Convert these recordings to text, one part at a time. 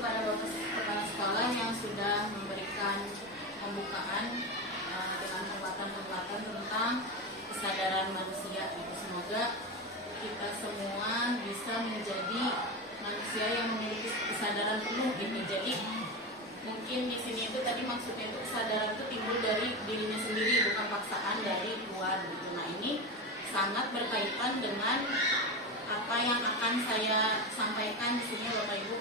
kepada Bapak Kepala Sekolah yang sudah memberikan pembukaan dengan penguatan-penguatan tentang kesadaran manusia. Semoga kita semua bisa menjadi manusia yang memiliki kesadaran penuh gitu. Jadi mungkin di sini itu tadi maksudnya itu kesadaran itu timbul dari dirinya sendiri, bukan paksaan dari luar gitu. Nah, ini sangat berkaitan dengan apa yang akan saya sampaikan di sini, Bapak Ibu.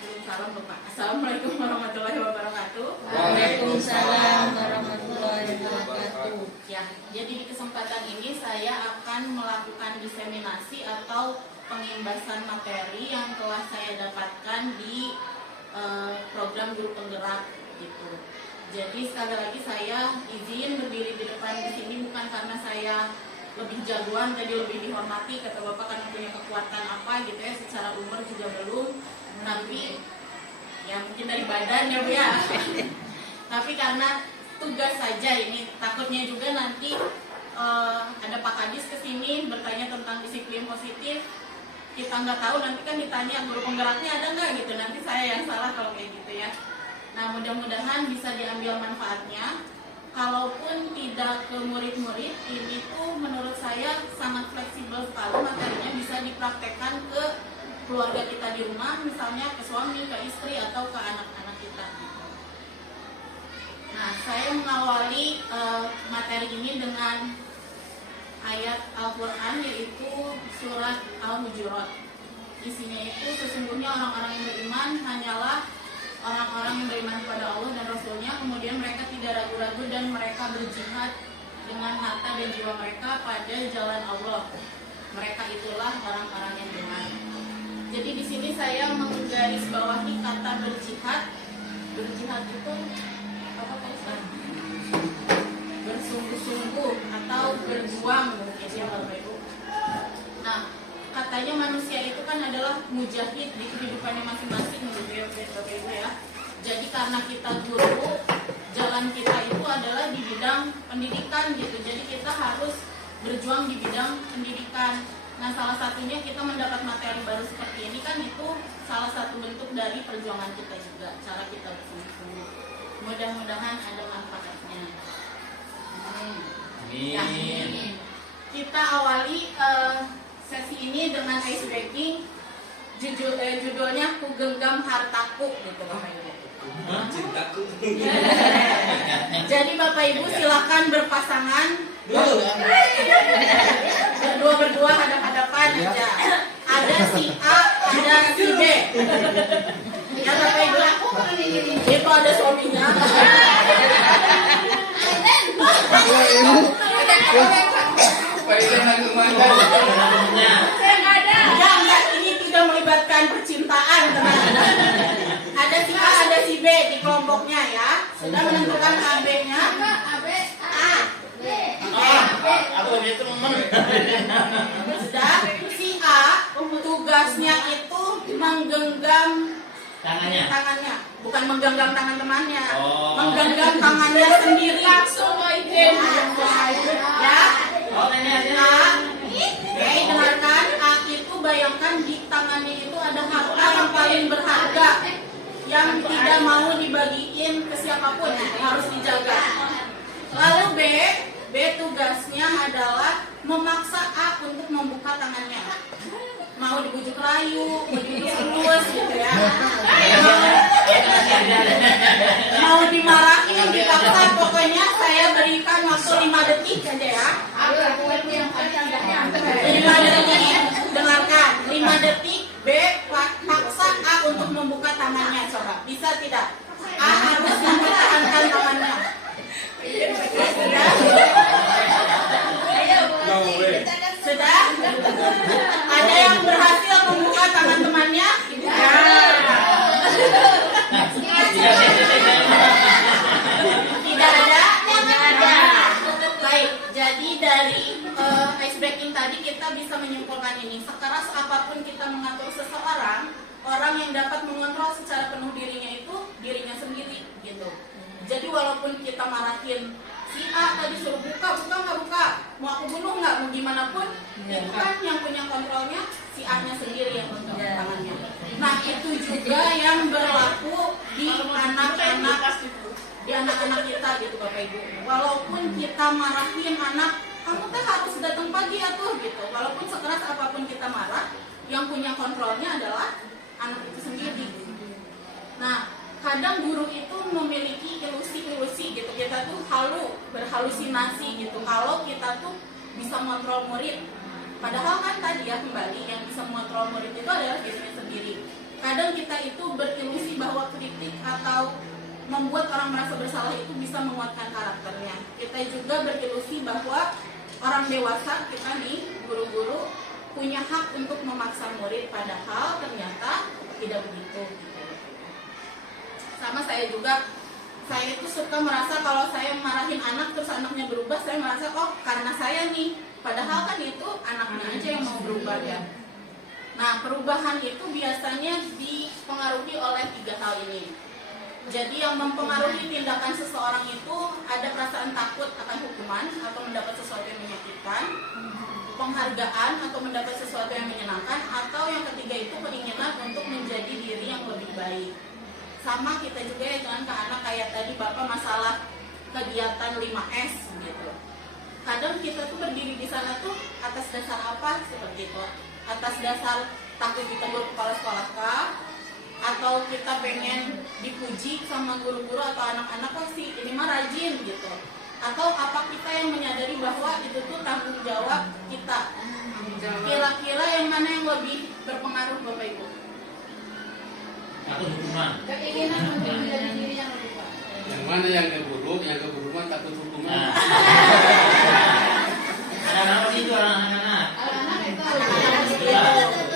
Salam Bapak. Assalamualaikum warahmatullahi wabarakatuh. Waalaikumsalam warahmatullahi wabarakatuh. Ya, jadi di kesempatan ini saya akan melakukan diseminasi atau pengimbasan materi yang telah saya dapatkan di program guru penggerak gitu. Jadi sekali lagi saya izin berdiri di depan di sini bukan karena saya lebih jagoan, jadi lebih dihormati kata Bapak karena punya kekuatan apa gitu ya, secara umur juga belum, tapi ya mungkin dari badan ya Bu ya. Tapi karena tugas saja ini, takutnya juga nanti ada Pak Kadis kesini bertanya tentang disiplin positif, kita nggak tahu, nanti kan ditanya guru penggeraknya ada nggak gitu, nanti saya yang salah kalau kayak gitu ya. Nah, mudah-mudahan bisa diambil manfaatnya. Kalaupun tidak ke murid-murid, ini tuh menurut saya sangat fleksibel sekali materinya, bisa dipraktekkan ke keluarga kita di rumah, misalnya ke suami, ke istri, atau ke anak-anak kita. Nah, saya mengawali materi ini dengan ayat Al-Quran, yaitu surat Al-Hujurat. Isinya itu sesungguhnya orang-orang yang beriman hanyalah orang-orang yang beriman kepada Allah dan Rasulnya, kemudian mereka tidak ragu-ragu dan mereka berjihad dengan harta dan jiwa mereka pada jalan Allah. Mereka itulah orang-orang yang beriman. Jadi di sini saya menggarisbawahi kata berjihad. Berjihad itu apa Pak? Bersungguh-sungguh atau berjuang mungkin ya Bapak Ibu. Nah, katanya manusia itu kan adalah mujahid di kehidupannya masing-masing gitu ya Bapak Ibu ya. Jadi karena kita guru, jalan kita itu adalah di bidang pendidikan gitu. Jadi kita harus berjuang di bidang pendidikan. Nah, salah satunya kita mendapat materi baru seperti ini kan itu salah satu bentuk dari perjuangan kita juga, cara kita bersungguh-sungguh. Mudah-mudahan ada manfaatnya. Ya, kita awali sesi ini dengan ice breaking. Judulnya Ku Genggam Hartaku gitu Bapak Ibu. Cintaku. Jadi Bapak Ibu silakan berpasangan. Berdua hadap-hadapan aja. Ada si A, ada si B. Ya Bapak Ibu, itu ada suaminya. Enggak, ini tidak melibatkan percintaan teman-teman. Ada si A, ada si B di kelompoknya ya. Sudah menentukan AB-nya. Sudah. Si A tugasnya itu menggenggam tangannya, bukan menggenggam tangan temannya, menggenggam tangannya sendiri langsung ya. Dengarkan, A itu bayangkan di tangannya itu ada harta yang paling berharga yang tidak mau dibagiin ke siapapun, harus dijaga. Lalu B tugasnya adalah memaksa A untuk membuka tangannya. Mau dibujuk rayu, mau dibujuk halus gitu ya. Mau dimarahin, dipaksa, pokoknya saya berikan waktu 5 detik aja ya. 5 detik, dengarkan. 5 detik, B paksa A untuk membuka tangannya. Coba, bisa tidak? A harus mempertahankan tangannya. Sudah? Ada yang berhasil membuka tangan temannya? Tidak ada? Baik, jadi dari ice breaking tadi kita bisa menyimpulkan ini. Sekeras apapun kita mengatur seseorang, orang yang dapat mengontrol secara penuh dirinya itu dirinya sendiri gitu. Jadi walaupun kita marahin si A tadi suruh buka nggak buka, mau aku bunuh nggak, mau gimana pun, itu kan yang punya kontrolnya si A nya sendiri yang kontrol tangannya. Nah itu juga yang berlaku Bapak Ibu. Walaupun kita marahin anak, kamu teh harus datang pagi atuh gitu. Walaupun sekeras apapun kita marah, yang punya kontrolnya adalah anak itu sendiri. Nah, kadang guru itu memiliki ilusi-ilusi gitu. Kita tuh berhalusinasi gitu. Kalau kita tuh bisa mengontrol murid. Padahal kan tadi ya kembali yang bisa mengontrol murid itu adalah dirinya sendiri. Kadang kita itu berilusi bahwa kritik atau membuat orang merasa bersalah itu bisa menguatkan karakternya. Kita juga berilusi bahwa orang dewasa, kita nih, guru-guru, punya hak untuk memaksa murid, padahal ternyata tidak begitu. Sama saya juga, saya itu suka merasa kalau saya marahin anak terus anaknya berubah, saya merasa oh karena saya nih, padahal kan itu anaknya aja yang mau berubah ya. Nah, perubahan itu biasanya dipengaruhi oleh 3 hal ini. Jadi yang mempengaruhi tindakan seseorang itu ada perasaan takut akan hukuman atau mendapat sesuatu yang menyakitkan, penghargaan atau mendapat sesuatu yang menyenangkan, atau yang ketiga itu keinginan untuk menjadi diri yang lebih baik. Sama kita juga ya dengan ke anak kayak tadi Bapak masalah kegiatan 5S gitu. Kadang kita tuh berdiri di sana tuh atas dasar apa seperti itu? Atas dasar takut ditegur kepala sekolah kah? Atau kita pengen dipuji sama guru-guru atau anak-anak kok sih ini mah rajin gitu? Atau apa kita yang menyadari bahwa itu tuh tanggung jawab kita? Kira-kira yang mana yang lebih berpengaruh Bapak Ibu? Takut hukuman. Keinginan untuk menjadi diri yang lebih baik. Yang mana yang keburuk? Yang keburuk mah takut hukuman. Nah. Anak-anak itu anak-anak. Anak-anak itu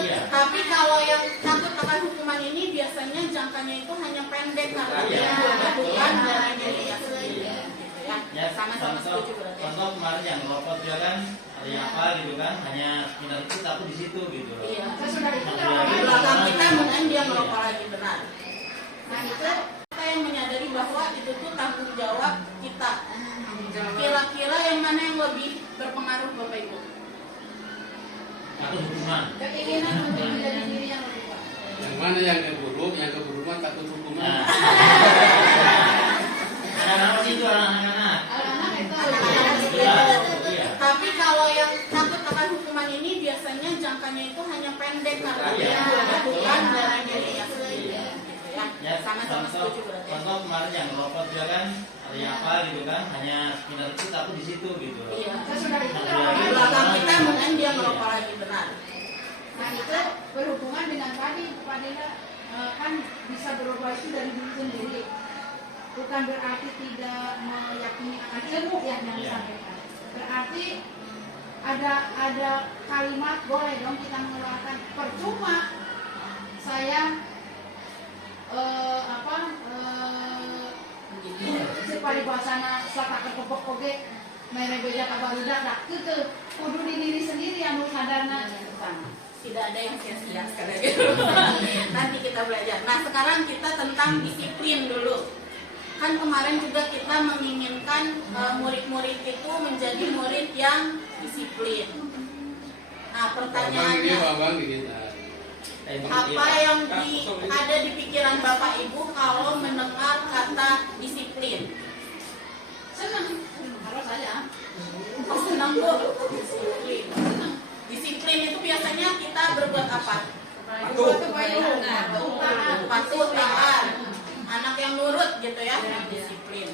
Iya. Tapi kalau yang takut akan hukuman ini biasanya jangkanya itu hanya pendek karena dia bukan dari dirinya sendiri. Ya, Sama-sama setuju berarti. contoh kemarin yang rokok dia kan ada yang apa gitu kan, hanya sekedar itu takut di situ gitu loh. Iya. Sesudah itu Di terlalu belakang kita mungkin dia merokok lagi benar. Nah itu Kita yang menyadari bahwa itu tuh tanggung jawab kita. Kira-kira yang mana yang lebih berpengaruh Bapak Ibu? Takut hukuman. keinginan untuk menjadi diri yang lebih baik. Yang mana yang keburuk? Yang keburuk mah takut hukuman. Nah. Anak-anak itu anak-anak. Anak-anak itu Iya. Tapi kalau yang takut akan hukuman ini biasanya jangkanya itu hanya pendek karena dia bukan dari dirinya sendiri. Ya, Sama-sama setuju berarti. contoh kemarin yang rokok dia kan ada yang apa gitu kan, hanya sekedar itu takut di situ gitu loh. Iya. Sesudah itu Di terlalu belakang kita mungkin dia merokok lagi benar. Nah itu berhubungan dengan tadi Pak Dina, kan bisa berubah itu dari diri sendiri. Bukan berarti tidak meyakini akan ilmu yang disampaikan. Berarti ada kalimat boleh dong kita mengeluarkan percuma saya si paribasana selatakan kepok oge mere beja ka barudak dak teu kudu di diri sendiri anu sadarna Tidak ada yang sia-sia sekali gitu. Nanti kita belajar. Nah sekarang kita tentang disiplin dulu. Kan kemarin juga kita menginginkan murid-murid itu menjadi murid yang disiplin. Nah Bang ini pertanyaannya, Bang ini. apa yang ada di pikiran Bapak Ibu kalau mendengar kata disiplin? senang harus aja Oh, senang Bu. Disiplin. Disiplin itu biasanya kita berbuat apa? Patuh, taat. Anak yang nurut gitu ya, yang disiplin.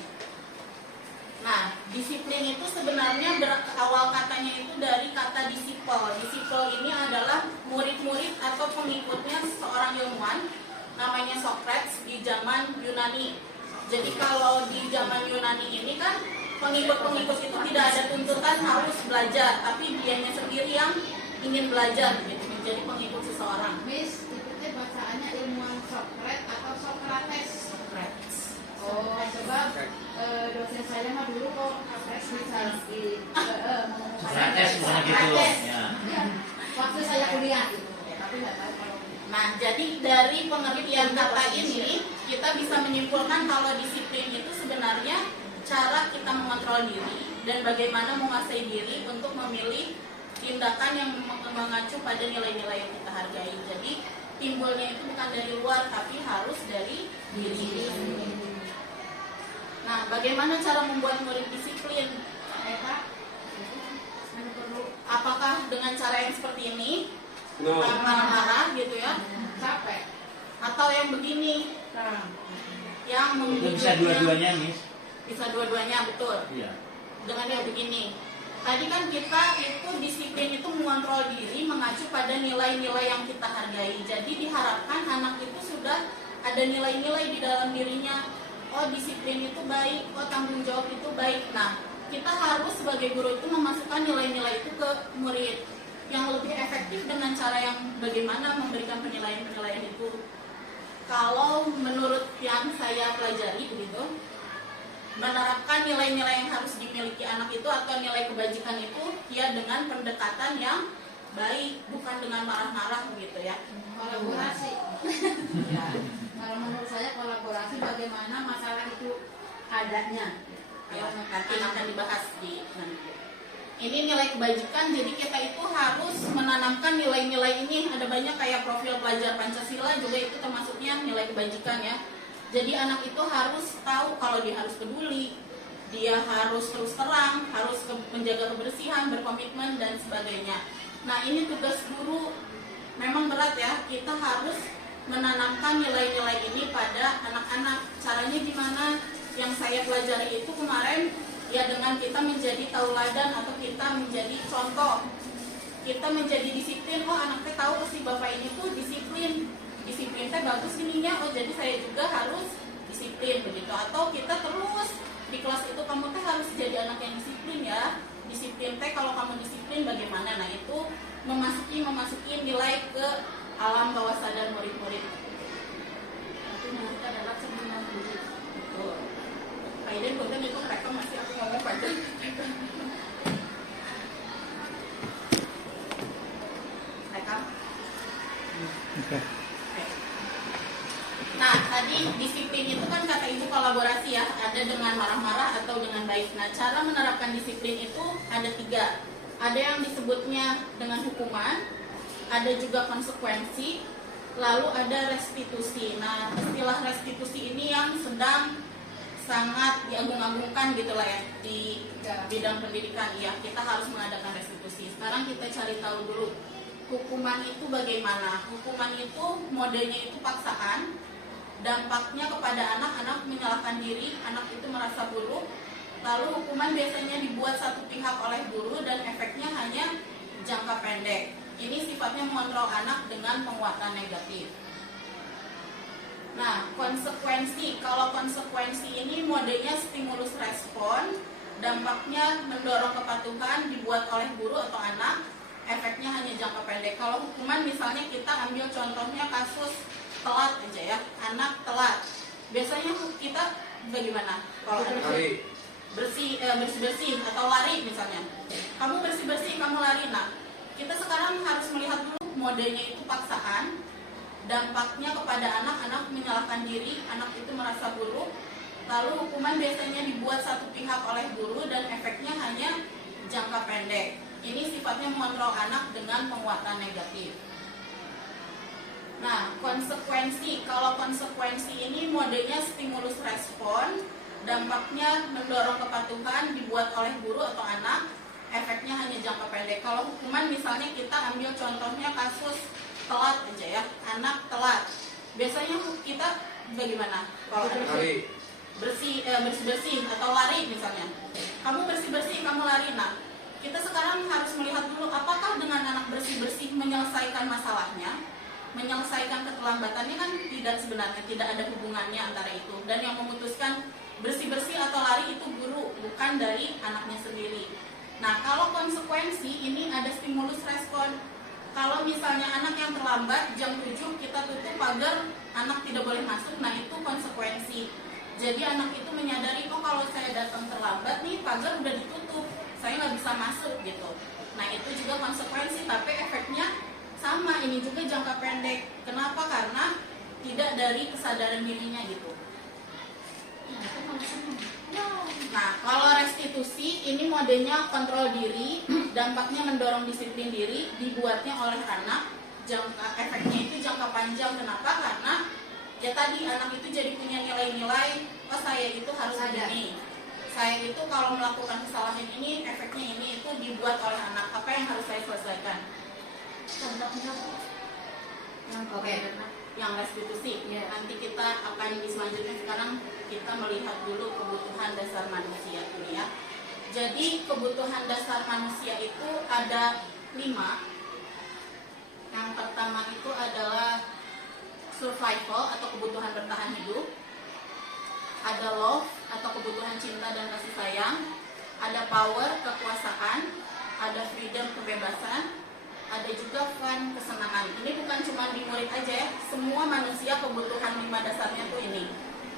Nah, disiplin itu sebenarnya awal katanya itu dari kata disipel. Disipel ini adalah murid-murid atau pengikutnya seorang ilmuwan namanya Socrates di zaman Yunani. Jadi kalau di zaman Yunani ini kan pengikut-pengikut itu tidak ada tuntutan harus belajar, tapi dianya sendiri yang ingin belajar gitu, menjadi pengikut seseorang. Miss itu bacaannya ilmuwan Socrates atau Socrates. Socrates. Oh, sebab dosen saya mah dulu kok Socrates bisa di Socrates bukan gitu. Ya. Ya, waktu saya kuliah gitu. Tapi nggak tahu kalau Nah, jadi dari pengertian kata ini kita bisa menyimpulkan kalau disiplin itu sebenarnya cara kita mengontrol diri dan bagaimana menguasai diri untuk memilih tindakan yang mengacu pada nilai-nilai yang kita hargai. Jadi timbulnya itu bukan dari luar tapi harus dari diri sendiri. Nah, bagaimana cara membuat murid disiplin? Pak, anu perlu Apakah dengan cara yang seperti ini, No. yang marah-marah gitu ya, capek. atau yang begini, Nah, yang Itu bisa dua-duanya, Miss. Bisa dua-duanya, betul. Iya. Dengan yang begini. Tadi kan kita itu disiplin itu mengontrol diri mengacu pada nilai-nilai yang kita hargai. Jadi diharapkan anak itu sudah ada nilai-nilai di dalam dirinya. Oh, disiplin itu baik, oh tanggung jawab itu baik. Nah, kita harus sebagai guru itu memasukkan nilai-nilai itu ke murid. Yang lebih efektif dengan cara yang bagaimana memberikan penilaian-penilaian itu. Kalau menurut yang saya pelajari begitu, menerapkan nilai-nilai yang harus dimiliki anak itu atau nilai kebajikan itu ya dengan pendekatan yang baik, bukan dengan marah-marah begitu ya. kolaborasi. Ya, kalau menurut saya kolaborasi bagaimana masalah itu adanya. Ya, nanti akan dibahas di nanti. Ini nilai kebajikan, jadi kita itu harus menanamkan nilai-nilai ini. Ada banyak kayak profil pelajar Pancasila juga itu termasuknya nilai kebajikan ya. Jadi anak itu harus tahu kalau dia harus peduli, dia harus terus terang, harus menjaga kebersihan, berkomitmen dan sebagainya. Nah, ini tugas guru memang berat ya. Kita harus menanamkan nilai-nilai ini pada anak-anak. Caranya gimana? Yang saya pelajari itu kemarin ya dengan kita menjadi tauladan atau kita menjadi contoh. Kita menjadi disiplin. Oh, anaknya tahu si bapak ini tuh disiplin. Disiplin teh bagus ininya. Oh, jadi saya juga harus disiplin begitu. Atau kita terus di kelas itu kamu teh harus jadi anak yang disiplin ya. Disiplin teh kalau kamu disiplin bagaimana? Nah, itu memasuki nilai ke alam bawah sadar murid-murid. Itu mereka adalah cerminan diri. Betul. Kaiden konten itu mereka masih aku ngomong panjang. Rekam. Oke. Nah, tadi disiplin itu kan kata ibu kolaborasi ya, ada dengan marah-marah atau dengan baik. Nah, cara menerapkan disiplin itu ada 3. Ada yang disebutnya dengan hukuman, ada juga konsekuensi, lalu ada restitusi. Nah, istilah restitusi ini yang sedang sangat diagung-agungkan gitu lah ya di bidang pendidikan. Ya, kita harus mengadakan restitusi. Sekarang kita cari tahu dulu hukuman itu bagaimana. Hukuman itu modelnya itu paksaan. Dampaknya kepada anak menyalahkan diri, anak itu merasa buruk. Lalu hukuman biasanya dibuat satu pihak oleh guru dan efeknya hanya jangka pendek. Ini sifatnya mengontrol anak dengan penguatan negatif. Nah, konsekuensi. Kalau konsekuensi ini modelnya stimulus respon, dampaknya mendorong kepatuhan dibuat oleh guru atau anak, efeknya hanya jangka pendek. Kalau hukuman misalnya kita ambil contohnya kasus telat aja ya, anak telat. Biasanya kita bagaimana? Kalau anak bersih atau lari misalnya. Kamu bersih, kamu lari. Nah, kita sekarang harus melihat dulu modelnya itu paksaan. Dampaknya kepada anak menyalahkan diri, anak itu merasa buruk. Lalu hukuman biasanya dibuat satu pihak oleh guru dan efeknya hanya jangka pendek. Ini sifatnya mengontrol anak dengan penguatan negatif. Nah, konsekuensi. Kalau konsekuensi ini modelnya stimulus respon, dampaknya mendorong kepatuhan dibuat oleh guru atau anak, efeknya hanya jangka pendek. Kalau hukuman misalnya kita ambil contohnya kasus telat aja ya, anak telat. Biasanya kita bagaimana? Kalau bersih atau lari misalnya. Kamu bersih, kamu lari. Nah, kita sekarang harus melihat dulu apakah dengan anak bersih menyelesaikan masalahnya, menyelesaikan keterlambatannya kan sebenarnya tidak ada hubungannya antara itu. Dan yang memutuskan bersih atau lari itu guru, bukan dari anaknya sendiri. Nah, kalau konsekuensi ini ada stimulus respon. Kalau misalnya anak yang terlambat jam 7 kita tutup pagar, anak tidak boleh masuk, nah itu konsekuensi. Jadi anak itu menyadari, oh kalau saya datang terlambat nih pagar udah ditutup, saya nggak bisa masuk gitu. Nah itu juga konsekuensi, tapi efeknya sama, ini juga jangka pendek. Kenapa? Karena tidak dari kesadaran dirinya gitu. Nah, kalau restitusi ini modelnya kontrol diri, dampaknya mendorong disiplin diri, dibuatnya oleh anak, efeknya itu jangka panjang. Kenapa? Karena ya tadi anak itu jadi punya nilai-nilai oh saya itu harus begini, saya itu kalau melakukan kesalahan ini efeknya ini, itu dibuat oleh anak, apa yang harus saya selesaikan. Oke, yang restitusi. Nanti kita akan di selanjutnya, sekarang kita melihat dulu kebutuhan dasar manusia ini ya. Jadi kebutuhan dasar manusia itu ada 5. Yang pertama itu adalah survival atau kebutuhan bertahan hidup. Ada love atau kebutuhan cinta dan kasih sayang. Ada power, kekuasaan. Ada freedom, kebebasan. Ada juga fun, kesenangan. Ini bukan cuma di murid aja ya. Semua manusia kebutuhan 5 dasarnya tuh ini.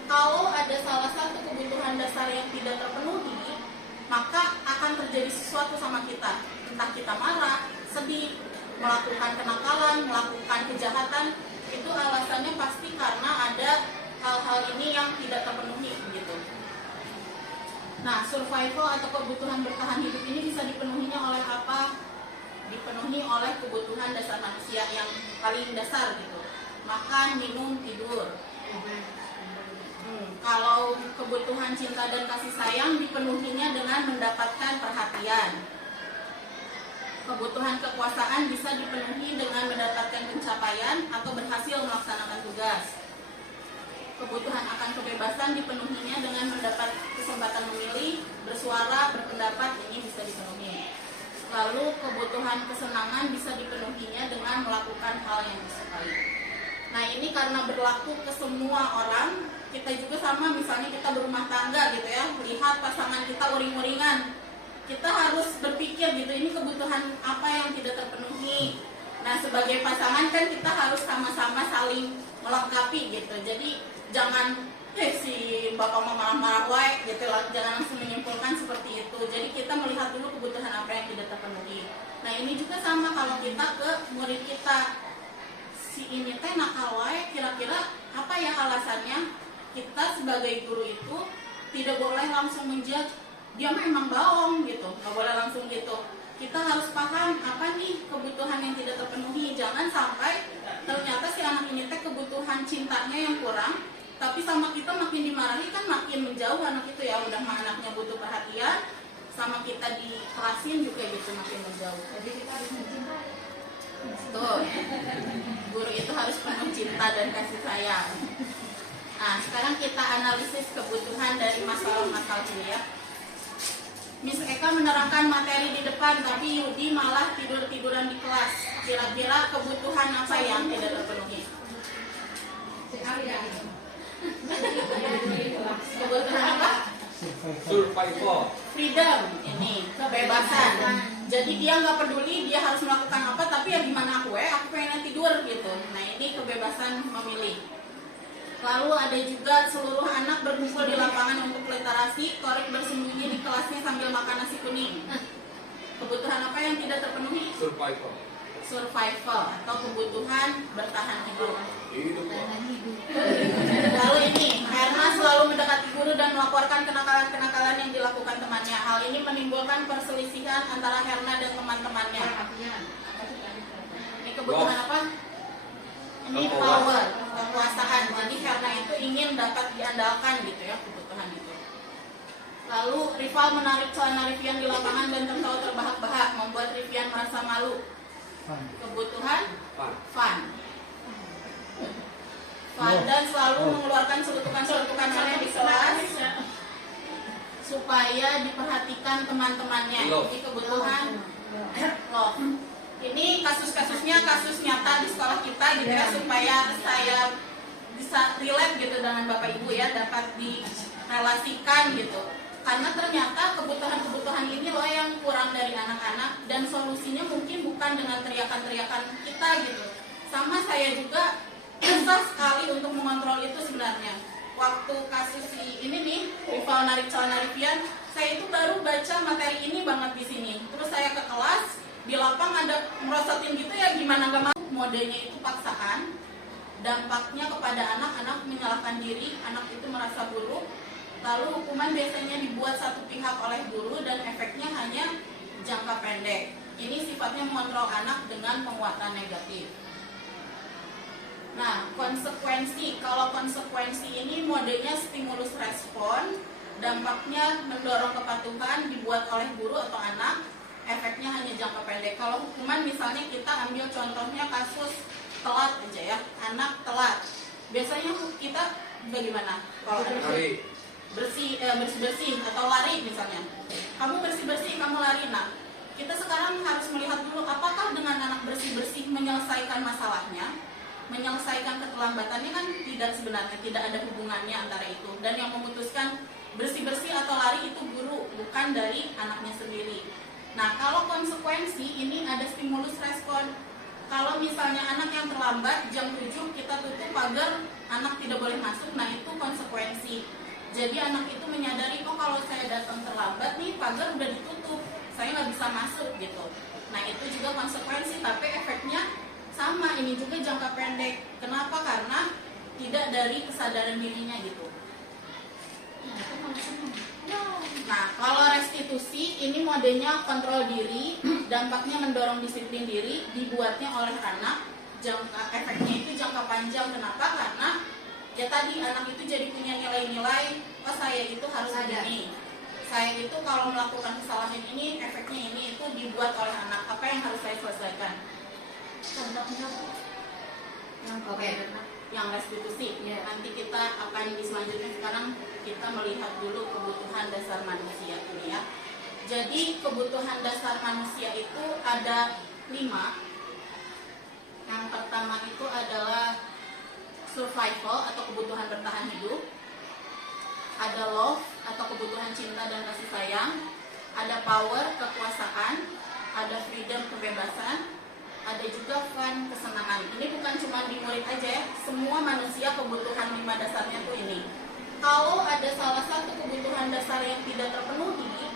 Kalau ada salah satu kebutuhan dasar yang tidak terpenuhi, maka akan terjadi sesuatu sama kita. Entah kita marah, sedih, melakukan kenakalan, melakukan kejahatan. Itu alasannya pasti karena ada hal-hal ini yang tidak terpenuhi gitu. Nah, survival atau kebutuhan bertahan hidup ini bisa dipenuhinya oleh apa? Dipenuhi oleh kebutuhan dasar manusia yang paling dasar gitu. Makan, minum, tidur. Kalau kebutuhan cinta dan kasih sayang dipenuhinya dengan mendapatkan perhatian. Kebutuhan kekuasaan bisa dipenuhi dengan mendapatkan pencapaian atau berhasil melaksanakan tugas. Kebutuhan akan kebebasan dipenuhinya dengan mendapat kesempatan memilih, bersuara, berpendapat, ini bisa dipenuhi. Lalu kebutuhan kesenangan bisa dipenuhinya dengan melakukan hal yang disukai. Nah ini karena berlaku ke semua orang, kita juga sama, misalnya kita berumah tangga gitu ya, lihat pasangan kita uring-uringan, kita harus berpikir gitu, ini kebutuhan apa yang tidak terpenuhi. Nah sebagai pasangan kan kita harus sama-sama saling melengkapi gitu. Jadi jangan si bapak mama marah wae gitu lah, jangan langsung menyimpulkan seperti itu. Jadi kita melihat dulu kebutuhan apa yang tidak terpenuhi. Nah ini juga sama kalau kita ke murid kita, si ini teh nakal wae, kira-kira apa ya alasannya? Kita sebagai guru itu tidak boleh langsung menjudge dia memang bohong gitu, nggak boleh langsung gitu. Kita harus paham apa nih kebutuhan yang tidak terpenuhi. Jangan sampai ternyata si anak ini teh kebutuhan cintanya yang kurang, tapi sama kita makin dimarahi kan makin menjauh anak itu ya. Udah mah anaknya butuh perhatian, sama kita dikelasin juga gitu makin menjauh. Jadi kita harus mencintai. Betul. Guru itu harus penuh cinta dan kasih sayang. Nah, sekarang kita analisis kebutuhan dari masalah-masalah ini ya. Miss Eka menerangkan materi di depan, tapi Yudi malah tidur-tiduran di kelas. Kira-kira kebutuhan apa yang tidak terpenuhi? Kebutuhan apa? Survival. Freedom, ini kebebasan. Jadi dia nggak peduli dia harus melakukan apa, tapi ya gimana aku pengen tidur gitu. Nah ini kebebasan memilih. Lalu ada juga seluruh anak berkumpul di lapangan untuk literasi, Torik bersembunyi di kelasnya sambil makan nasi kuning. Kebutuhan apa yang tidak terpenuhi? Survival. Survival atau kebutuhan bertahan hidup. Hidup. Lalu ini, Herna selalu mendekati guru dan melaporkan kenakalan-kenakalan yang dilakukan temannya. Hal ini menimbulkan perselisihan antara Herna dan teman-temannya. Ini kebutuhan apa? Ini power, kekuasaan. Jadi Herna itu ingin dapat diandalkan gitu ya, kebutuhan itu. Lalu rival menarik celana Rivian di lapangan dan tertawa terbahak-bahak, membuat Rivian merasa malu. Kebutuhan fun. Dan selalu mengeluarkan celutukan-celutukan aneh di kelas supaya diperhatikan teman-temannya. Jadi kebutuhan love. Ini kasus-kasusnya kasus nyata di sekolah kita gitu ya, supaya saya bisa relate gitu dengan Bapak Ibu ya, dapat direlasikan gitu. Karena ternyata kebutuhan-kebutuhan ini loh yang kurang dari anak-anak, dan solusinya mungkin bukan dengan teriakan-teriakan kita gitu. Sama saya juga susah sekali untuk mengontrol itu sebenarnya. Waktu kasus ini nih, rival narik celana Rivian, saya itu baru baca materi ini banget di sini. Terus saya ke kelas, di lapang ada merosotin gitu ya, gimana gak mau. Modenya itu paksaan, dampaknya kepada anak menyalahkan diri, anak itu merasa buruk. Lalu hukuman biasanya dibuat satu pihak oleh guru dan efeknya hanya jangka pendek. Ini sifatnya mengontrol anak dengan penguatan negatif. Nah, konsekuensi. Kalau konsekuensi ini modenya stimulus respon, dampaknya mendorong kepatuhan, dibuat oleh guru atau anak, efeknya hanya jangka pendek. Kalau hukuman misalnya kita ambil contohnya kasus telat aja ya, anak telat. Biasanya kita bagaimana? Kalau anak bersih atau lari misalnya, kamu bersih kamu lari. Nah, kita sekarang harus melihat dulu apakah dengan anak bersih menyelesaikan masalahnya, menyelesaikan keterlambatannya. Kan tidak, sebenarnya tidak ada hubungannya antara itu. Dan yang memutuskan bersih atau lari itu guru, bukan dari anaknya sendiri. Nah, kalau konsekuensi ini ada stimulus respon. Kalau misalnya anak yang terlambat jam 7 kita tutup pagar, anak tidak boleh masuk, nah itu konsekuensi. Jadi anak itu menyadari, oh kalau saya datang terlambat nih, pagar udah ditutup, saya nggak bisa masuk gitu. Nah itu juga konsekuensi, tapi efeknya sama, ini juga jangka pendek. Kenapa? Karena tidak dari kesadaran dirinya gitu. Nah kalau restitusi, ini modenya kontrol diri, dampaknya mendorong disiplin diri, dibuatnya oleh anak, efeknya itu jangka panjang. Kenapa? Karena ya tadi anak itu jadi punya nilai-nilai, oh saya itu harus begini, saya itu kalau melakukan kesalahan ini efeknya ini, itu dibuat oleh anak. Apa yang harus saya selesaikan? Contohnya yang restitusi ya. Nanti kita akan di selanjutnya, sekarang kita melihat dulu kebutuhan dasar manusia ini ya. Jadi kebutuhan dasar manusia itu ada 5. Yang pertama itu adalah survival atau kebutuhan bertahan hidup, ada love atau kebutuhan cinta dan kasih sayang, ada power kekuasaan, ada freedom kebebasan, ada juga fun kesenangan. Ini bukan cuma di murid aja ya, semua manusia kebutuhan 5 dasarnya tuh ini. Kalau ada salah satu kebutuhan dasar yang tidak terpenuhi,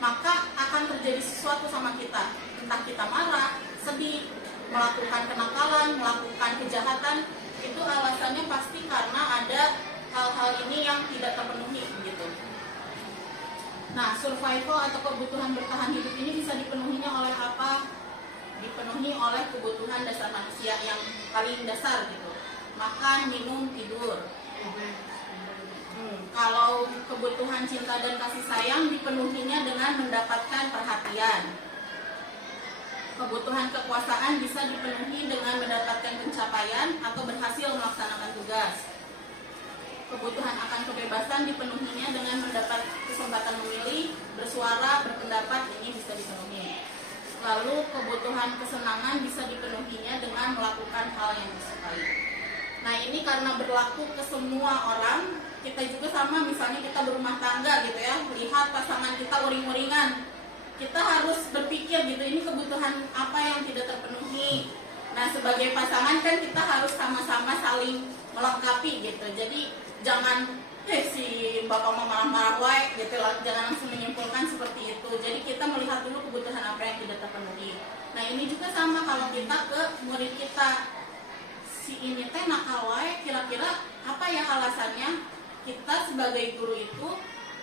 maka akan terjadi sesuatu sama kita. Entah kita marah, sedih, melakukan kenakalan, melakukan kejahatan, itu alasannya pasti karena ada hal-hal ini yang tidak terpenuhi gitu. Nah, survival atau kebutuhan bertahan hidup ini bisa dipenuhinya oleh apa? Dipenuhi oleh kebutuhan dasar manusia yang paling dasar gitu. Makan, minum, tidur. Kalau kebutuhan cinta dan kasih sayang dipenuhinya dengan mendapatkan perhatian. Kebutuhan kekuasaan bisa dipenuhi dengan mendapatkan pencapaian atau berhasil melaksanakan tugas. Kebutuhan akan kebebasan dipenuhinya dengan mendapat kesempatan memilih, bersuara, berpendapat, ini bisa dipenuhi. Lalu kebutuhan kesenangan bisa dipenuhinya dengan melakukan hal yang disukai. Nah ini karena berlaku ke semua orang, kita juga sama, misalnya kita berumah tangga gitu ya, lihat pasangan kita uring-uringan, kita harus berpikir gitu, ini kebutuhan apa yang tidak terpenuhi. Nah sebagai pasangan kan kita harus sama-sama saling melengkapi gitu. Jadi jangan si bapak mama marah wae gitu lah, jangan langsung menyimpulkan seperti itu. Jadi kita melihat dulu kebutuhan apa yang tidak terpenuhi. Nah ini juga sama kalau kita ke murid kita, si ini teh nakal wae, kira-kira apa ya alasannya? Kita sebagai guru itu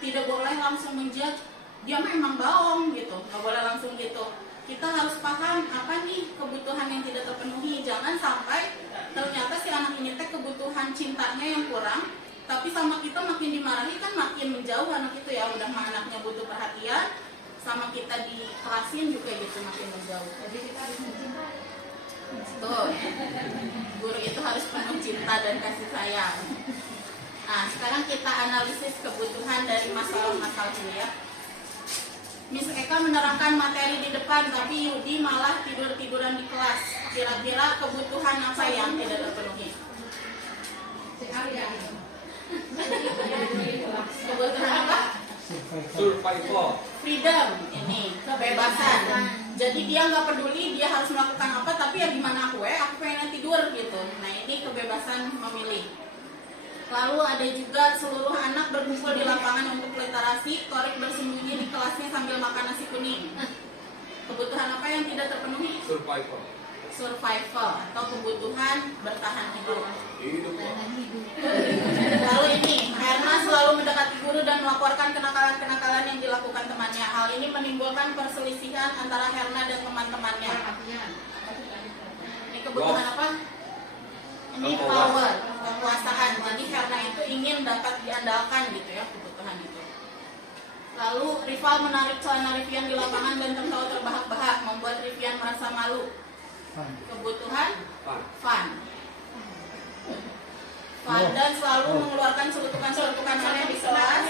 tidak boleh langsung menjudge, dia memang bohong gitu, nggak boleh langsung gitu. Kita harus paham apa nih kebutuhan yang tidak terpenuhi. Jangan sampai ternyata si anak ini teh kebutuhan cintanya yang kurang, tapi sama kita makin dimarahi kan makin menjauh anak itu ya. Udah mah anaknya butuh perhatian, sama kita dikelasin juga gitu makin menjauh. Jadi kita harus mencintai. Betul. Guru itu harus penuh cinta dan kasih sayang. Nah, sekarang kita analisis kebutuhan dari masalah-masalah ini ya. Miss Eka menerangkan materi di depan, tapi Yudi malah tidur-tiduran di kelas. Kira-kira kebutuhan apa yang tidak terpenuhi? Kebutuhan apa? Survival. Freedom, ini kebebasan. Jadi dia nggak peduli dia harus melakukan apa, tapi ya gimana aku pengen tidur gitu. Nah ini kebebasan memilih. Lalu ada juga seluruh anak berkumpul di lapangan untuk literasi, Torik bersembunyi di kelasnya sambil makan nasi kuning. Kebutuhan apa yang tidak terpenuhi? Survival atau kebutuhan bertahan hidup. Lalu ini, Herna selalu mendekati guru dan melaporkan kenakalan-kenakalan yang dilakukan temannya. Hal ini menimbulkan perselisihan antara Herna dan teman-temannya. Ini kebutuhan apa? Ini power, kekuasaan. Jadi karena itu ingin dapat diandalkan gitu ya, kebutuhan itu. Lalu rival menarik celana Rivian di lapangan dan tertawa terbahak-bahak, membuat Rivian merasa malu. Kebutuhan fun. Dan selalu mengeluarkan celutukan-celutukan aneh di kelas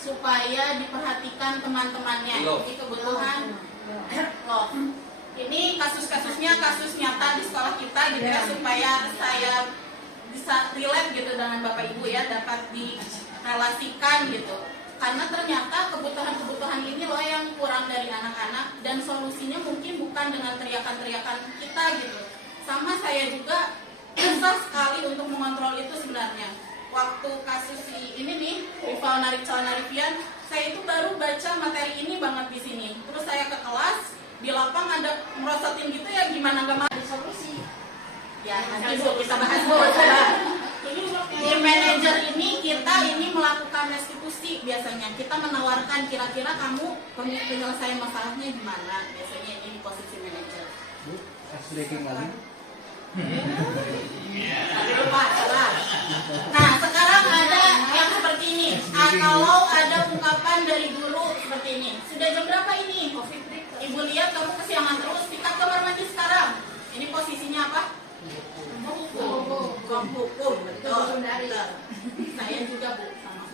supaya diperhatikan teman-temannya. Jadi kebutuhan love. Ini kasus-kasusnya kasus nyata di sekolah kita gitu ya, supaya saya bisa relate gitu dengan Bapak Ibu ya, dapat direlasikan gitu. Karena ternyata kebutuhan-kebutuhan ini loh yang kurang dari anak-anak, dan solusinya mungkin bukan dengan teriakan-teriakan kita gitu. Sama saya juga susah sekali untuk mengontrol itu sebenarnya. Waktu kasus ini nih, rival narik celana Rivian, saya itu baru baca materi ini banget di sini. Terus saya ke kelas, di lapang ada merosotin gitu ya, gimana gak mau Ada solusi. ya nanti Bu kita bahas Bu. Tim manajer ini kita melakukan restitusi biasanya. Kita menawarkan kira-kira kamu penyelesaian masalahnya gimana. Biasanya ini posisi manajer. Bu, breaking lagi. Lupa, salah. Nah sekarang ada yang seperti ini. Kalau ada ungkapan dari guru seperti ini, sudah jam berapa ini? Ibu lihat kamu kesiangan terus, sikat kamar mandi sekarang. Ini posisinya apa? Hukum, betul. Saya juga Bu, sama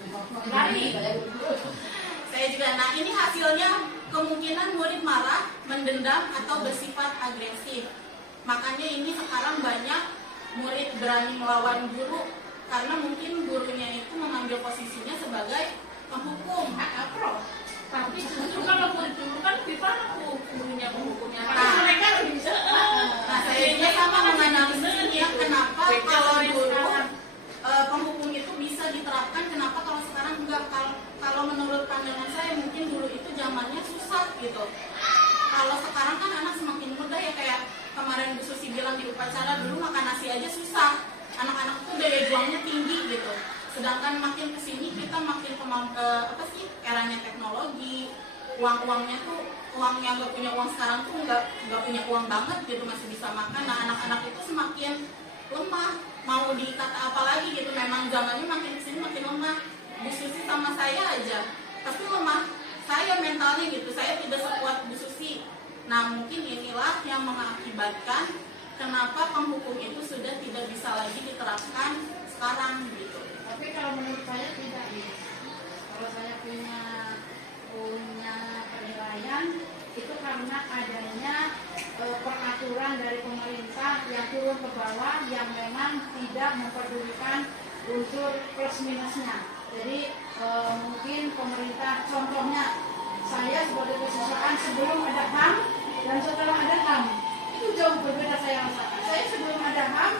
saya juga. Nah ini hasilnya kemungkinan murid marah, mendendam atau bersifat agresif. Makanya ini sekarang banyak murid berani melawan guru karena mungkin gurunya itu mengambil posisinya sebagai penghukum, pro. Tapi justru kalau murid dulu kan Viva aku gurunya penghukumnya. Nah, Mereka lebih bisa. Nah, saya juga sama menganalisis ini ya, kenapa kalau dulu penghukum itu bisa diterapkan, kenapa kalau sekarang enggak. Kalau menurut pandangan saya mungkin dulu itu zamannya susah gitu. Kalau sekarang kan anak semakin muda ya, kayak kemarin Bu Susi bilang di upacara, dulu makan nasi aja susah. Anak-anak tuh daya juangnya tinggi gitu. Sedangkan makin kesini kita makin eranya teknologi, uangnya tuh, uang yang nggak punya uang sekarang tuh nggak punya uang banget gitu, masih bisa makan. Nah anak-anak itu semakin lemah, mau dikata apa lagi gitu. Memang zamannya makin kesini makin lemah. Bu Susi sama saya aja pasti lemah, saya mentalnya gitu, saya tidak sekuat Bu Susi. Nah mungkin inilah yang mengakibatkan kenapa penghukum itu sudah tidak bisa lagi diterapkan sekarang gitu. Tapi kalau menurut saya tidak ya. Kalau saya punya penilaian itu karena adanya peraturan dari pemerintah yang turun ke bawah yang memang tidak mempedulikan unsur plus minusnya. Jadi mungkin pemerintah, contohnya saya sebagai kesiswaan sebelum ada HAM dan setelah ada HAM itu jauh berbeda saya rasakan. Saya sebelum ada HAM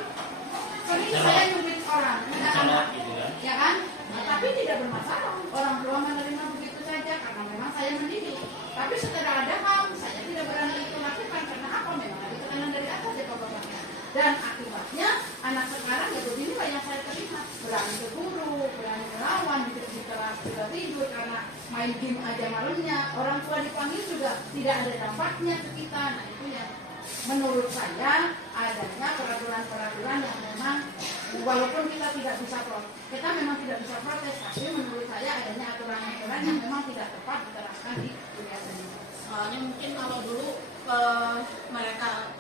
sering saya nyubit orang, ya kan? Nah, tapi tidak bermasalah, orang tua menerima begitu saja karena memang saya mendidik. Tapi setelah ada HAM saya tidak berani itu lakukan karena apa? Memang ada tekanan dari atas ya bapak-bapak. Dan akibatnya anak sekarang ya begini yang saya terima, berani ke guru, berani melawan di kelas juga tidur karena main game aja malamnya. Orang tua dipanggil juga tidak ada dampaknya ke kita. Nah itu ya menurut saya adanya peraturan-peraturan yang memang walaupun kita tidak bisa protes, kita memang tidak bisa protes, tapi menurut saya adanya aturan-aturan yang memang tidak tepat diterapkan di dunia seni. Soalnya mungkin kalau dulu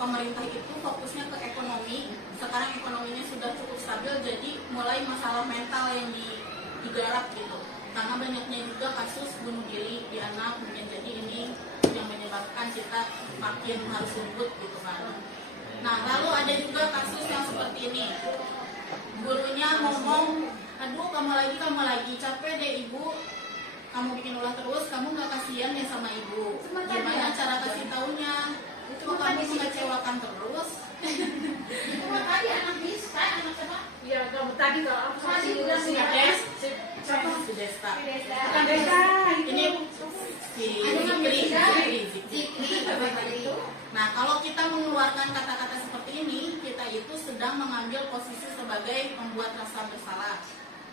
pemerintah itu fokusnya ke ekonomi, sekarang ekonominya sudah cukup stabil, jadi mulai masalah mental yang digarap gitu. Karena banyaknya juga kasus bunuh diri di anak, mungkin jadi ini yang menyebabkan kita makin harus lembut gitu kan. Nah lalu ada juga kasus yang seperti ini, gurunya ngomong, aduh kamu lagi, capek deh ibu, kamu bikin ulah terus, kamu nggak kasihan ya sama ibu. Gimana cara kasih taunya? Itu kamu mengecewakan terus. Itu tadi anak Nista, anak siapa? Ya kamu tadi kalau aku Tadi masih udah si siap. Si Desta. Bukan Desta. Ini si Zikri. Nah kalau kita mengeluarkan kata-kata seperti ini, kita itu sedang mengambil posisi sebagai pembuat rasa bersalah.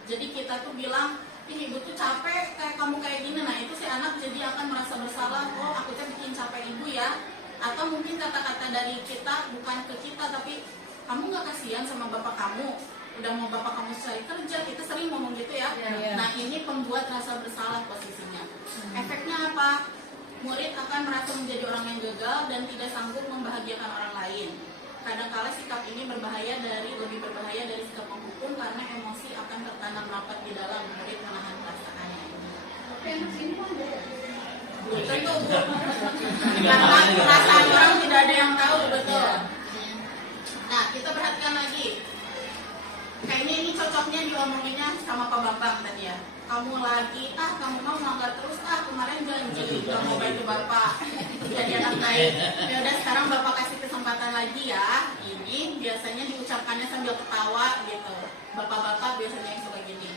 Jadi kita tuh bilang, ih ibu tuh capek kayak kamu kayak gini. Nah itu si anak jadi akan merasa bersalah, oh aku tuh bikin capek ibu ya. Atau mungkin kata-kata dari kita bukan ke kita tapi kamu nggak kasihan sama bapak kamu, udah mau bapak kamu selesai kerja, kita sering ngomong gitu ya. Nah ini pembuat rasa bersalah posisinya. Efeknya apa? Murid akan merasa menjadi orang yang gagal dan tidak sanggup membahagiakan orang lain. Kadangkala sikap ini lebih berbahaya dari sikap menghukum karena emosi akan tertanam rapat di dalam murid menahan perasaannya. Tapi anak sini kan beda. Tentu Bu, karena perasaan orang tidak ada yang tahu, betul. Nah kita perhatikan lagi. Kayaknya ini cocoknya diomonginnya sama Pak Bambang tadi ya. Kamu lagi, kamu mau melanggar terus, kemarin janji gak mau bantu bapak jadi anak baik. Ya udah sekarang bapak kasih kesempatan lagi ya. Ini biasanya diucapkannya sambil ketawa gitu. Bapak-bapak biasanya yang suka gini.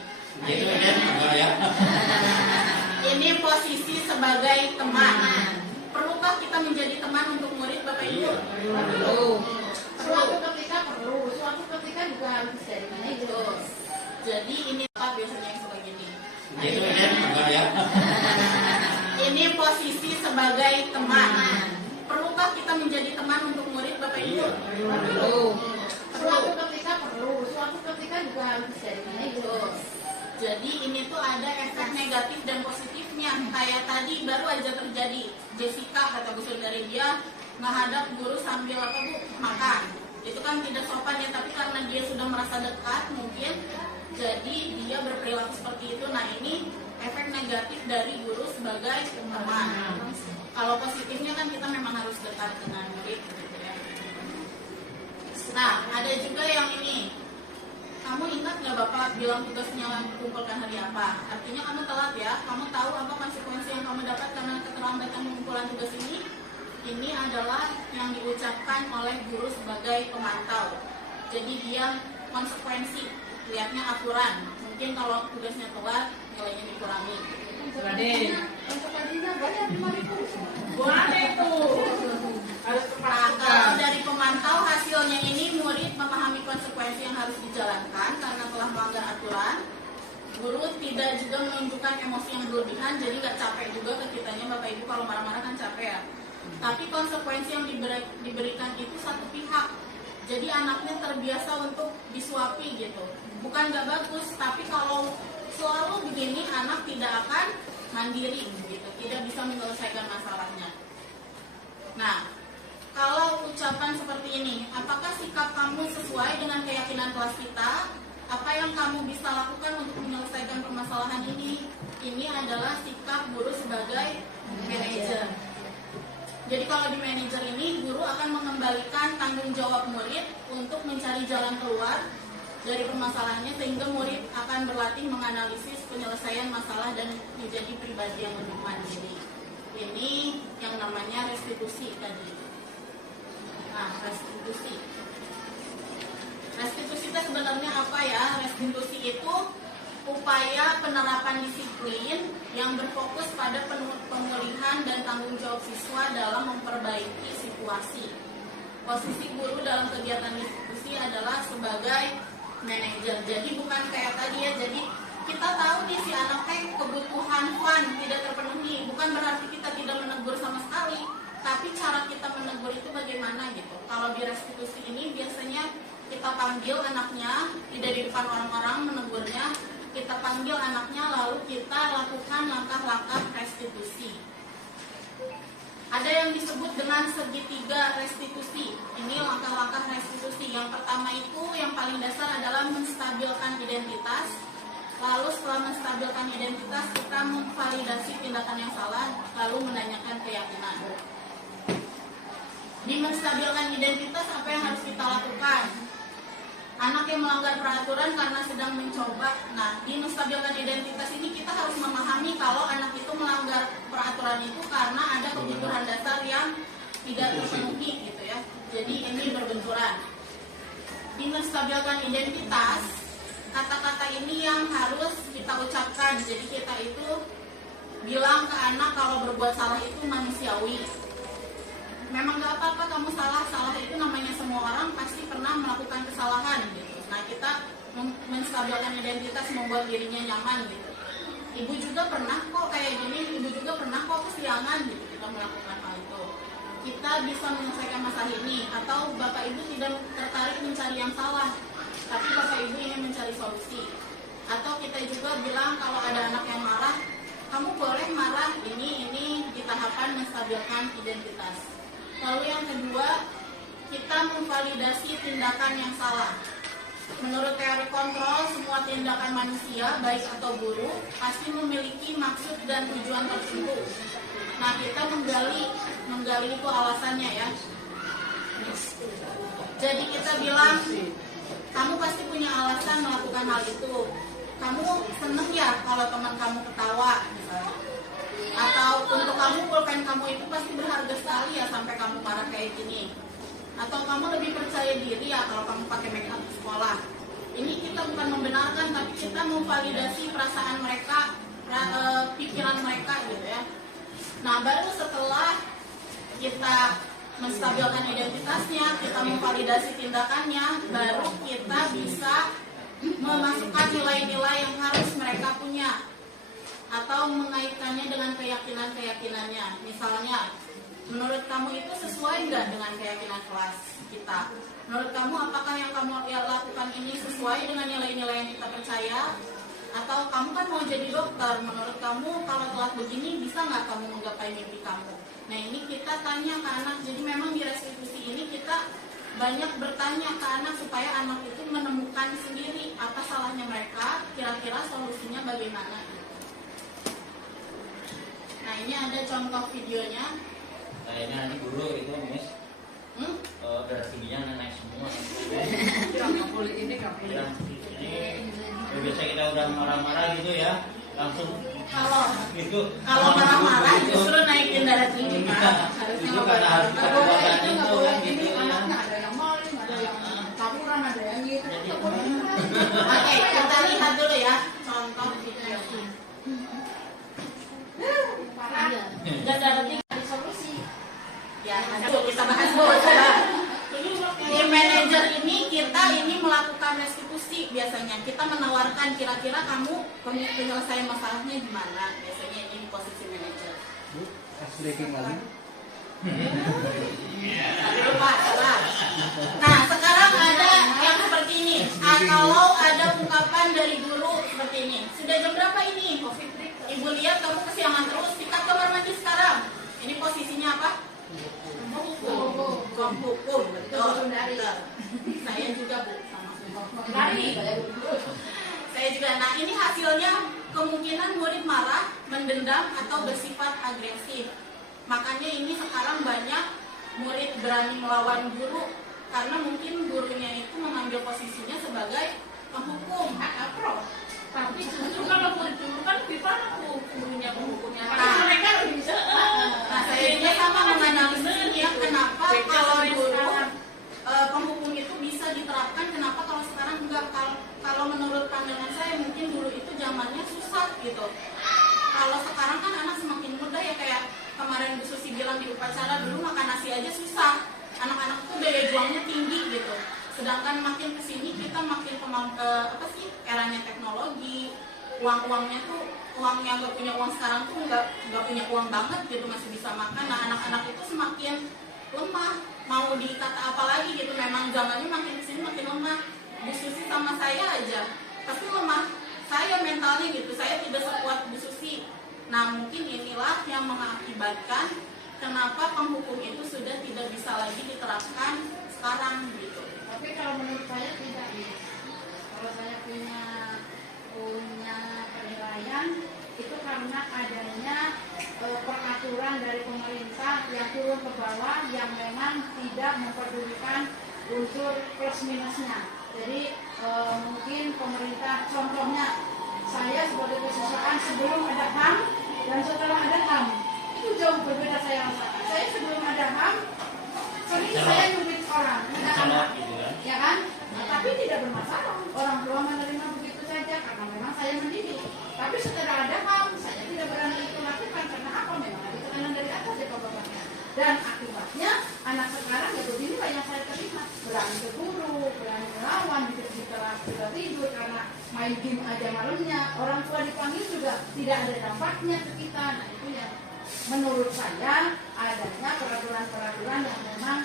Gitu kan enggak ya? Ini posisi sebagai teman. Perlukah kita menjadi teman untuk murid Bapak Ibu? Suatu ketika perlu, suatu ketika juga harus dari mana itu. Jadi ini Bapak biasanya yang suka gini. Gitu kan enggak ya? Ini posisi sebagai teman. Perlukah kita menjadi teman untuk murid Bapak Ibu? Suatu ketika perlu, suatu ketika juga harus dari mana itu. Jadi ini tuh ada efek negatif dan positifnya. Kayak tadi baru aja terjadi. Jessica kata Bu Saudari dia menghadap guru sambil makan. Itu kan tidak sopan ya, tapi karena dia sudah merasa dekat mungkin, jadi dia berperilaku seperti itu. Nah ini efek negatif dari guru sebagai teman. Kalau positifnya kan kita memang harus dekat dengan murid gitu ya. Nah ada juga yang ini. Kamu ingat nggak Bapak bilang tugasnya kumpulkan hari apa? Artinya kamu telat ya. Kamu tahu apa konsekuensi yang kamu dapat karena keterlambatan pengumpulan tugas ini? Ini adalah yang diucapkan oleh guru sebagai pemantau. Jadi dia konsekuensi, lihatnya aturan. Mungkin kalau tugasnya telat, nilainya dikurangi. Konsekuensinya banyak 5.000. Boleh tuh. Nah, kalau dari pemantau hasilnya ini murid memahami konsekuensi yang harus dijalankan karena telah melanggar aturan. Guru tidak juga menunjukkan emosi yang berlebihan, jadi nggak capek juga ke kitanya Bapak Ibu kalau marah-marah kan capek ya. Tapi konsekuensi yang diberikan itu satu pihak. Jadi anaknya terbiasa untuk disuapi gitu. Bukan nggak bagus, tapi kalau selalu begini anak tidak akan mandiri gitu, tidak bisa menyelesaikan masalahnya. Nah, kalau ucapan seperti ini, apakah sikap kamu sesuai dengan keyakinan kelas kita? Apa yang kamu bisa lakukan untuk menyelesaikan permasalahan ini? Ini adalah sikap guru sebagai manajer. Jadi kalau di manajer ini, guru akan mengembalikan tanggung jawab murid untuk mencari jalan keluar dari permasalahannya, sehingga murid akan berlatih menganalisis penyelesaian masalah dan menjadi pribadi yang lebih mandiri. Ini yang namanya restitusi tadi. Nah, restitusi. Restitusi itu sebenarnya apa ya? Restitusi itu upaya penerapan disiplin yang berfokus pada pemulihan dan tanggung jawab siswa dalam memperbaiki situasi. Posisi guru dalam kegiatan restitusi adalah sebagai manajer. Jadi bukan kayak tadi ya, jadi kita tahu nih si anaknya kebutuhan fun tidak terpenuhi, bukan berarti kita tidak menegur sama sekali, tapi cara kita menegur itu bagaimana gitu. Kalau di restitusi ini biasanya kita panggil anaknya, tidak di depan orang-orang menegurnya, kita panggil anaknya lalu kita lakukan langkah-langkah restitusi. Ada yang disebut dengan segitiga restitusi. Ini langkah-langkah restitusi. Yang pertama itu yang paling dasar adalah menstabilkan identitas. Lalu setelah menstabilkan identitas, kita memvalidasi tindakan yang salah, lalu menanyakan keyakinan. Di menstabilkan identitas, apa yang harus kita lakukan? Anak yang melanggar peraturan karena sedang mencoba. Nah, di menstabilkan identitas ini kita harus memahami kalau anak itu melanggar peraturan itu karena ada kebutuhan dasar yang tidak terpenuhi gitu ya. Jadi ini berbenturan. Di menstabilkan identitas, kata-kata ini yang harus kita ucapkan. Jadi kita itu bilang ke anak kalau berbuat salah itu manusiawi. Memang gak apa-apa kamu salah itu namanya semua orang pasti pernah melakukan kesalahan gitu. Nah kita menstabilkan identitas, membuat dirinya nyaman gitu. Ibu juga pernah kok kayak gini, ibu juga pernah kok kesiangan gitu, kita melakukan hal itu. kita bisa menyelesaikan masalah ini, atau Bapak Ibu tidak tertarik mencari yang salah, tapi Bapak Ibu ingin mencari solusi. Atau kita juga bilang kalau ada anak yang marah, kamu boleh marah, ini di tahapan menstabilkan identitas. Lalu yang kedua, kita memvalidasi tindakan yang salah. Menurut teori kontrol, semua tindakan manusia, baik atau buruk, pasti memiliki maksud dan tujuan tertentu. Nah, kita menggali itu alasannya ya. Jadi kita bilang, kamu pasti punya alasan melakukan hal itu. Kamu seneng ya kalau teman kamu ketawa, misalnya. Atau untuk kamu, pulpen kamu itu pasti berharga sekali ya sampai kamu marah kayak gini. Atau kamu lebih percaya diri ya kalau kamu pakai make up di sekolah. Ini kita bukan membenarkan, tapi kita memvalidasi perasaan mereka, pikiran mereka gitu ya. Nah, baru setelah kita menstabilkan identitasnya, kita memvalidasi tindakannya, baru kita bisa memasukkan nilai-nilai yang harus mereka punya atau mengaitkannya dengan keyakinan-keyakinannya. Misalnya, menurut kamu itu sesuai nggak dengan keyakinan kelas kita? Menurut kamu apakah yang kamu lakukan ini sesuai dengan nilai-nilai yang kita percaya? Atau kamu kan mau jadi dokter, menurut kamu kalau telat begini bisa nggak kamu menggapai mimpi kamu? Nah, ini kita tanya ke anak. Jadi memang di restitusi ini kita banyak bertanya ke anak supaya anak itu menemukan sendiri apa salahnya mereka, kira-kira solusinya bagaimana. Nah, ini ada contoh videonya. Kayaknya nanti guru itu Miss berat tingginya naik semua. Nggak boleh ini, nggak boleh. Ya, ini biasa kita udah marah-marah gitu ya, langsung gitu. Kalau marah-marah justru naikin darah tinggi, Pak. Itu karena harus kita kekuatan itu kan gitu ya. Anaknya ada yang maling, ada yang taburan, ada yang gitu. Oke, kita lihat dulu ya contoh video. Dan darah tinggi Ada solusi. ya, nanti kita bahas dulu. Tim manajer ini kita melakukan restitusi biasanya. Kita menawarkan kira-kira kamu penyelesaian masalahnya gimana. Biasanya ini di posisi manajer. Bu, ice breaking lagi. Tapi lupa salah. Nah, sekarang ada yang seperti ini. Kalau ada ungkapan dari guru seperti ini. Sudah jam berapa ini? Ibu lihat kamu kesiangan terus. Sikat kamar mandi sekarang. Ini posisinya apa? Hukum, betul. Saya juga Bu sama. Saya juga. Nah, ini hasilnya kemungkinan murid marah, mendendam atau bersifat agresif. Makanya ini sekarang banyak murid berani melawan guru karena mungkin gurunya itu mengambil posisinya sebagai penghukum, pro. Tapi justru kalau murid dulu kan Viva aku gurunya penghukumnya. Nah, Mereka lebih bisa. Nah, saya juga sama menganalisis ini ya, kenapa kalau dulu penghukum itu bisa diterapkan, kenapa kalau sekarang enggak? Kalau menurut pandangan saya mungkin dulu itu zamannya susah gitu. Kalau sekarang kan anak semakin muda ya, kayak kemarin Bu Susi bilang di upacara, dulu makan nasi aja susah. Anak-anak tuh daya juangnya tinggi gitu. Sedangkan makin kesini kita makin eranya teknologi, uang-uangnya tuh, uang yang nggak punya uang sekarang tuh nggak punya uang banget gitu, masih bisa makan. Nah, anak-anak itu semakin lemah, mau dikata apa lagi gitu. Memang zamannya makin kesini makin lemah. Bu Susi sama saya aja pasti lemah. Saya mentalnya gitu, saya tidak sekuat Bu Susi. Nah, mungkin inilah yang mengakibatkan kenapa penghukum itu sudah tidak bisa lagi diterapkan sekarang gitu. Tapi kalau menurut saya tidak ya. Kalau saya punya penilaian itu karena adanya peraturan dari pemerintah yang turun ke bawah yang memang tidak mempedulikan unsur plus minusnya. Jadi mungkin pemerintah, contohnya saya sebagai perusahaan sebelum ada HAM dan setelah ada HAM itu jauh berbeda saya rasakan. Saya sebelum ada HAM sering saya nyubit orang, anak-anak, ya kan? Nah, tapi tidak bermasalah. Orang tua menerima begitu saja karena memang saya mendidik. Tapi setelah ada HAM, saya tidak berani itu lakukan karena apa? Memang ada tekanan dari atas ya bapaknya. Dan akibatnya anak sekarang ya beginilah yang saya terima. Berani ke guru, berani melawan di kelas sudah tidur karena main game aja malamnya. Orang tua dipanggil juga tidak ada dampaknya ke kita. Nah itu yang menurut saya adanya peraturan-peraturan yang memang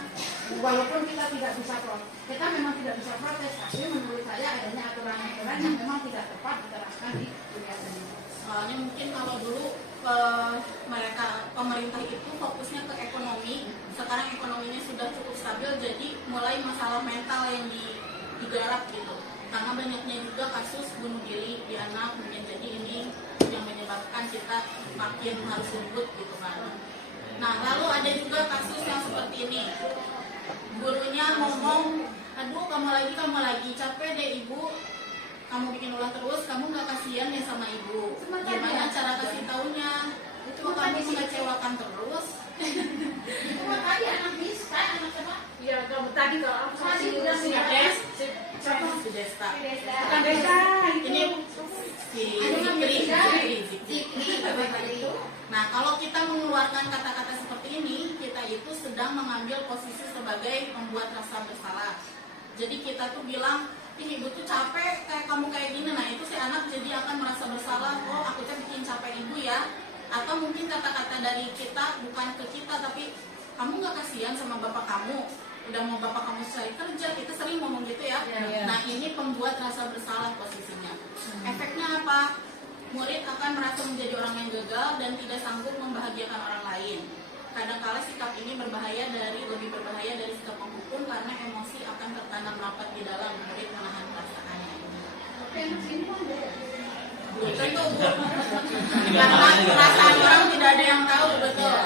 walaupun kita tidak bisa kita memang tidak bisa protes, tapi menurut saya adanya aturan-aturan yang memang tidak tepat diterapkan di dunia seni. Soalnya mungkin kalau dulu pemerintah itu fokusnya ke ekonomi, sekarang ekonominya sudah cukup stabil, jadi mulai masalah mental yang digarap gitu. Karena banyaknya juga kasus bunuh diri di anak, mungkin jadi ini yang menyebabkan kita makin harus ribut gitu kan. Nah lalu ada juga kasus yang seperti ini, gurunya ngomong, aduh kamu lagi capek deh ibu, kamu bikin ulah terus, kamu nggak kasihan ya sama ibu. Gimana cara kasih taunya? Itu kamu mengecewakan terus. Itu kan tadi anak Miska, anak siapa? Iya, kamu tadi kalau aku Tadi kasih udah si siap. Des, Si Desta. Bukan desa Ini si Zikri. Nah kalau kita mengeluarkan kata-kata seperti ini, kita itu sedang mengambil posisi sebagai pembuat rasa bersalah. Jadi kita tuh bilang, ih ibu tuh capek kayak kamu kayak gini. Nah itu si anak jadi akan merasa bersalah, oh aku tuh bikin capek ibu ya. Atau mungkin kata-kata dari kita bukan ke kita, tapi kamu nggak kasihan sama bapak kamu, udah mau bapak kamu selesai kerja, kita sering ngomong gitu ya. Nah ini pembuat rasa bersalah posisinya. Efeknya apa? Murid akan merasa menjadi orang yang gagal dan tidak sanggup membahagiakan orang lain. Kadangkala sikap ini lebih berbahaya dari sikap menghukum karena emosi akan tertanam rapat di dalam murid menahan perasaannya. Oke, anak sini kan beda. Tentu Bu. Karena perasaan orang tidak ada yang tahu, betul.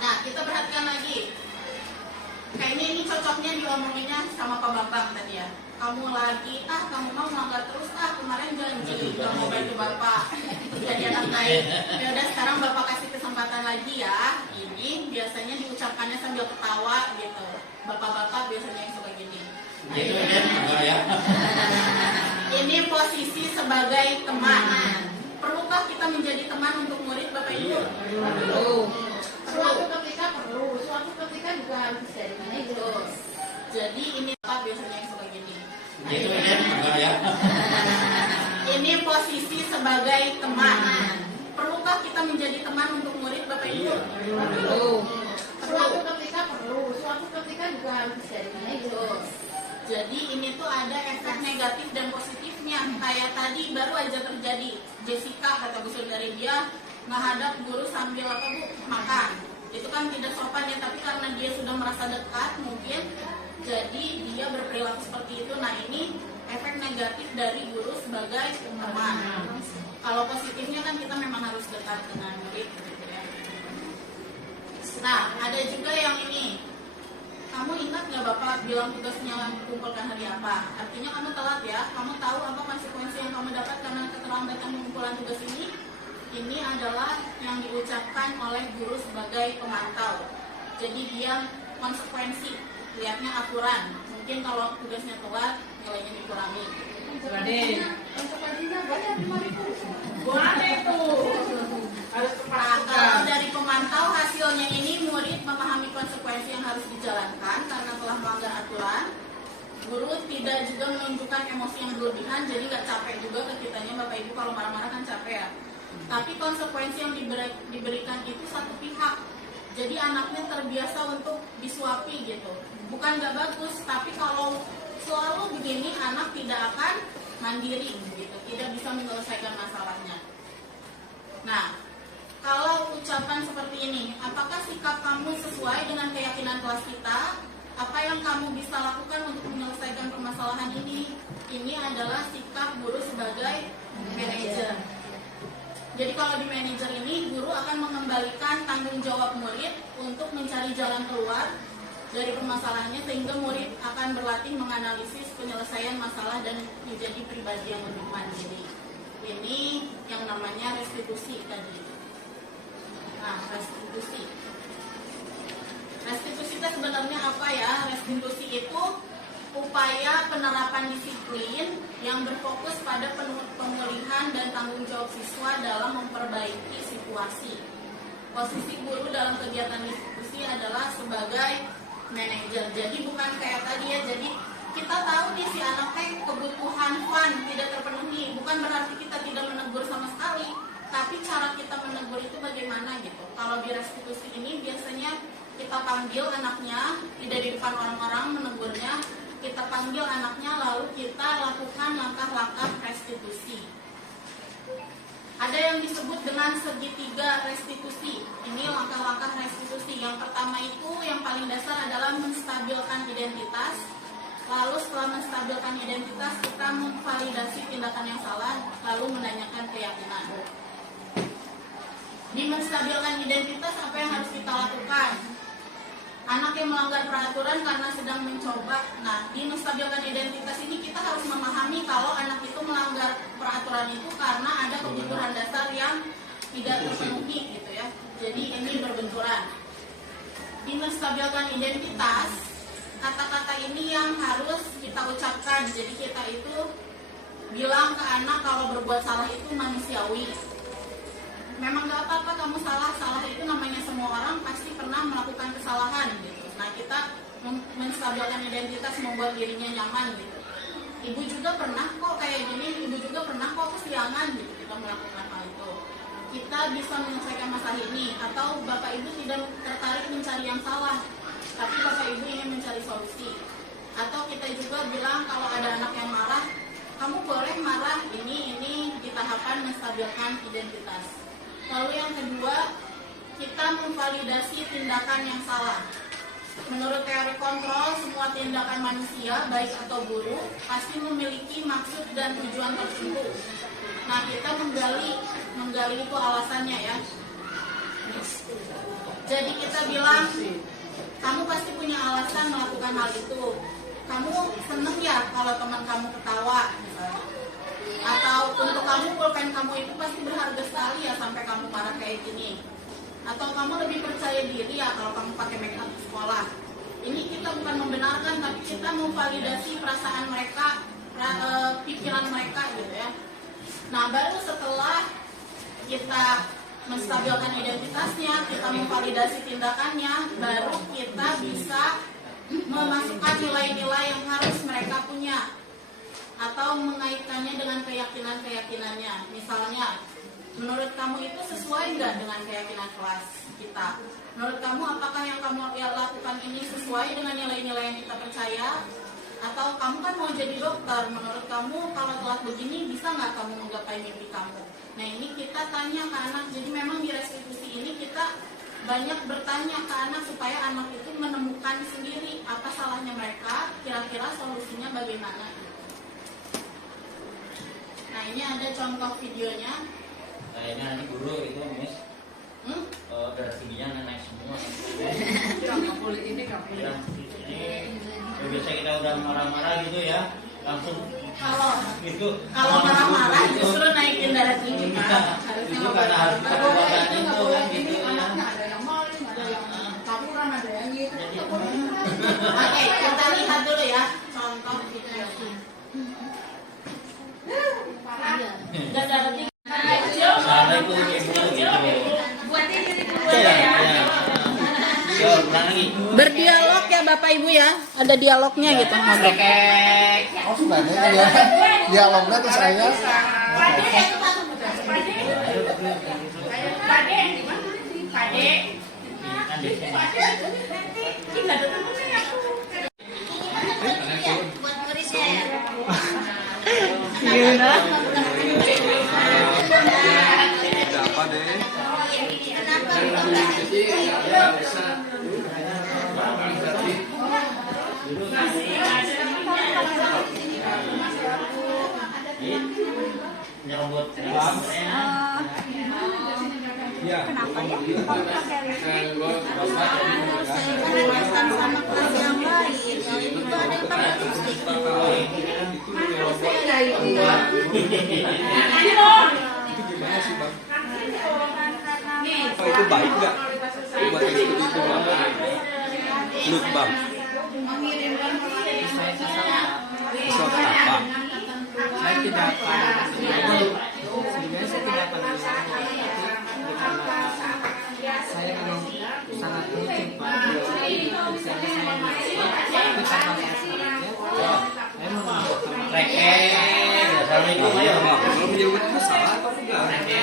Nah kita perhatikan lagi. Kayaknya ini cocoknya diomonginnya sama Pak Bambang tadi ya. Kamu lagi, kamu mau melanggar terus, kemarin janji gak mau bantu Bapak jadi anak baik. Ya udah sekarang Bapak kasih kesempatan lagi ya. Ini biasanya diucapkannya sambil ketawa gitu. Bapak-bapak biasanya yang suka gini. Gitu kan, enggak ya? Ini posisi sebagai teman. Perlukah kita menjadi teman untuk murid Bapak Ibu? Suatu ketika perlu, suatu ketika juga harus dari mana itu. Terus. Jadi ini Bapak biasanya yang suka gini. Gitu kan, enggak ya? Ini posisi sebagai teman. Perlukah kita menjadi teman untuk murid Bapak Ibu? Suatu ketika perlu, suatu ketika juga harus dari mana itu. Terus. Jadi ini tuh ada efek negatif dan positifnya. Kayak tadi baru aja terjadi. Jessica kata Bu Saudari, dia menghadap guru sambil makan. Itu kan tidak sopan ya, tapi karena dia sudah merasa dekat mungkin, jadi dia berperilaku seperti itu. Nah ini efek negatif dari guru sebagai teman. Kalau positifnya kan kita memang harus dekat dengan murid gitu ya. Nah ada juga yang ini, kamu ingat nggak Bapak bilang tugasnya kumpulkan hari apa? Artinya kamu telat ya, kamu tahu apa konsekuensi yang kamu dapat karena keterlambatan pengumpulan tugas ini? Ini adalah yang diucapkan oleh guru sebagai pemantau. Jadi dia konsekuensi, lihatnya aturan. Mungkin kalau tugasnya telat, nilainya dikurangi. Konsekuensinya banyak 5.000. boleh tuh. Harus Nah, kalau dari pemantau hasilnya ini murid memahami konsekuensi yang harus dijalankan karena telah melanggar aturan. Guru tidak juga menunjukkan emosi yang berlebihan, jadi nggak capek juga ke kitanya Bapak Ibu kalau marah-marah kan capek ya. Tapi konsekuensi yang diberikan itu satu pihak. Jadi anaknya terbiasa untuk disuapi gitu. Bukan nggak bagus, tapi kalau selalu begini anak tidak akan mandiri gitu, tidak bisa menyelesaikan masalahnya. Nah, kalau ucapan seperti ini, apakah sikap kamu sesuai dengan keyakinan kelas kita? Apa yang kamu bisa lakukan untuk menyelesaikan permasalahan ini? Ini adalah sikap guru sebagai manajer. Jadi kalau di manajer ini, guru akan mengembalikan tanggung jawab murid untuk mencari jalan keluar dari permasalahannya, sehingga murid akan berlatih menganalisis penyelesaian masalah dan menjadi pribadi yang lebih mandiri. Ini yang namanya restitusi tadi. Nah, restitusi. Restitusi itu sebenarnya apa ya? Restitusi itu upaya penerapan disiplin yang berfokus pada pemulihan dan tanggung jawab siswa dalam memperbaiki situasi. Posisi guru dalam kegiatan restitusi adalah sebagai manajer. Jadi bukan kayak tadi ya, jadi kita tahu nih si anaknya kebutuhan fun tidak terpenuhi, bukan berarti kita tidak menegur sama sekali, tapi tapi cara kita menegur itu bagaimana gitu. Kalau di restitusi ini biasanya kita panggil anaknya, tidak di depan orang-orang menegurnya, kita panggil anaknya lalu kita lakukan langkah-langkah restitusi. Ada yang disebut dengan segitiga restitusi. Ini langkah-langkah restitusi. Yang pertama itu yang paling dasar adalah menstabilkan identitas. Lalu setelah menstabilkan identitas, kita memvalidasi tindakan yang salah, lalu menanyakan keyakinan. Di menstabilkan identitas, apa yang harus kita lakukan? Anak yang melanggar peraturan karena sedang mencoba. Nah, di menstabilkan identitas ini kita harus memahami kalau anak itu melanggar peraturan itu karena ada kebutuhan dasar yang tidak terpenuhi gitu ya. Jadi ini berbenturan. Di menstabilkan identitas, kata-kata ini yang harus kita ucapkan. Jadi kita itu bilang ke anak kalau berbuat salah itu manusiawi. Memang gak apa-apa kamu salah itu namanya semua orang pasti pernah melakukan kesalahan gitu. Nah kita menstabilkan identitas, membuat dirinya nyaman gitu. Ibu juga pernah kok kayak gini, ibu juga pernah kok kesiangan gitu. Kita melakukan hal itu. Kita bisa menyelesaikan masalah ini. Atau bapak ibu tidak tertarik mencari yang salah, tapi bapak ibu ingin mencari solusi. Atau kita juga bilang kalau ada anak yang marah, kamu boleh marah, ini di tahapan menstabilkan identitas. Lalu yang kedua, kita memvalidasi tindakan yang salah. Menurut teori kontrol, semua tindakan manusia, baik atau buruk, pasti memiliki maksud dan tujuan tertentu. Nah, kita menggali itu alasannya ya. Jadi kita bilang, kamu pasti punya alasan melakukan hal itu. Kamu seneng ya kalau teman kamu ketawa, misalnya. Atau untuk kamu pulpen kamu itu pasti berharga sekali ya sampai kamu marah kayak gini. Atau kamu lebih percaya diri ya kalau kamu pakai make up di sekolah. Ini kita bukan membenarkan, tapi kita memvalidasi perasaan mereka, pikiran mereka gitu ya. Nah baru setelah kita menstabilkan identitasnya, kita memvalidasi tindakannya, baru kita bisa memasukkan nilai-nilai yang harus mereka punya atau mengaitkannya dengan keyakinan-keyakinannya. Misalnya, menurut kamu itu sesuai nggak dengan keyakinan kelas kita? Menurut kamu apakah yang kamu lakukan ini sesuai dengan nilai-nilai yang kita percaya? Atau kamu kan mau jadi dokter, menurut kamu kalau telat begini bisa nggak kamu menggapai mimpi kamu? Nah ini kita tanya ke anak. Jadi memang di restitusi ini kita banyak bertanya ke anak supaya anak itu menemukan sendiri apa salahnya mereka, kira-kira solusinya bagaimana. Nah ini ada contoh videonya. Kayaknya nanti guru itu Miss darah tingginya naik semua. Ini nggak boleh. Ini biasa kita udah marah-marah gitu ya, langsung gitu. Kalau marah-marah justru naikin darah tinggi kan. Itu karena harus perbuatan itu kan gitu ya. Anaknya ada yang maling, ada yang taburan, ada yang gitu. Oke, kita lihat dulu ya contoh video. Dan darah tinggi. Assalamualaikum ibu gitu. Buatnya diri dulu Ya, ya. ya. Yo, ulang lagi. Berdialog ya Bapak Ibu ya, ada dialognya gitu ngobrol. Oh sebenarnya dia dialognya tuh saya. Nyerobot. Ya. Pesan sama kelas yang lain, yang itu ada yang pakai lipstick. Apa itu baik nggak? Buat seperti itu Bang. Menurut Bang. Sesuatu apa? Saya tidak sebenarnya saya tidak pandai, saya memang sangat penting Pak. Misalnya saya itu karena saya sengaja, saya mau Assalamualaikum ayo. Kalau menyebut itu salah atau enggak? Reke.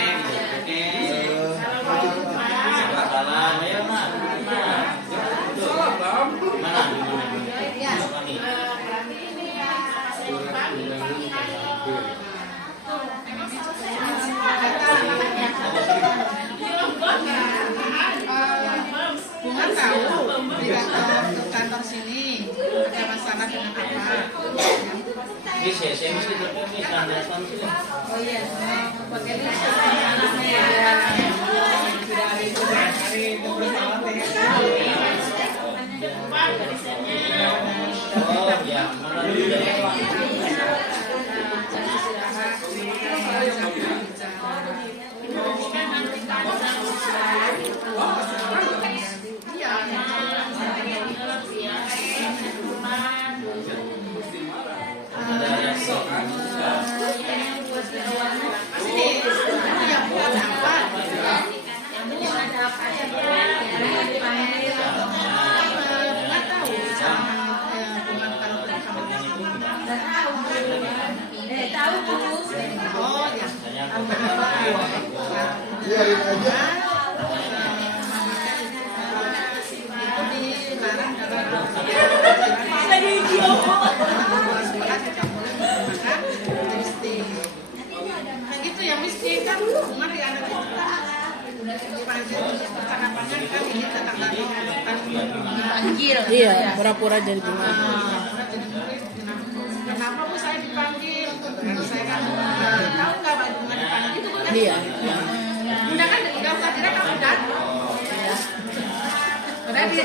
undangan terhadir. Bunga tahu di kantor sini ada masalah dengan apa? Ini saya mesti tetap nih datang sini. Oh iya, pakai anaknya ya. Sudah hari beberapa Oh ya, mana dulu deh. Iya, ini aja. Itu yang mesti kan kemarin ada dipanggil. Iya, pura-pura jadi gimana? Kenapa bu saya dipanggil? Karena saya kan tahu nggak Pak Bunga dipanggil itu kan? Iya. Udah kan udah kira kamu datang. Berarti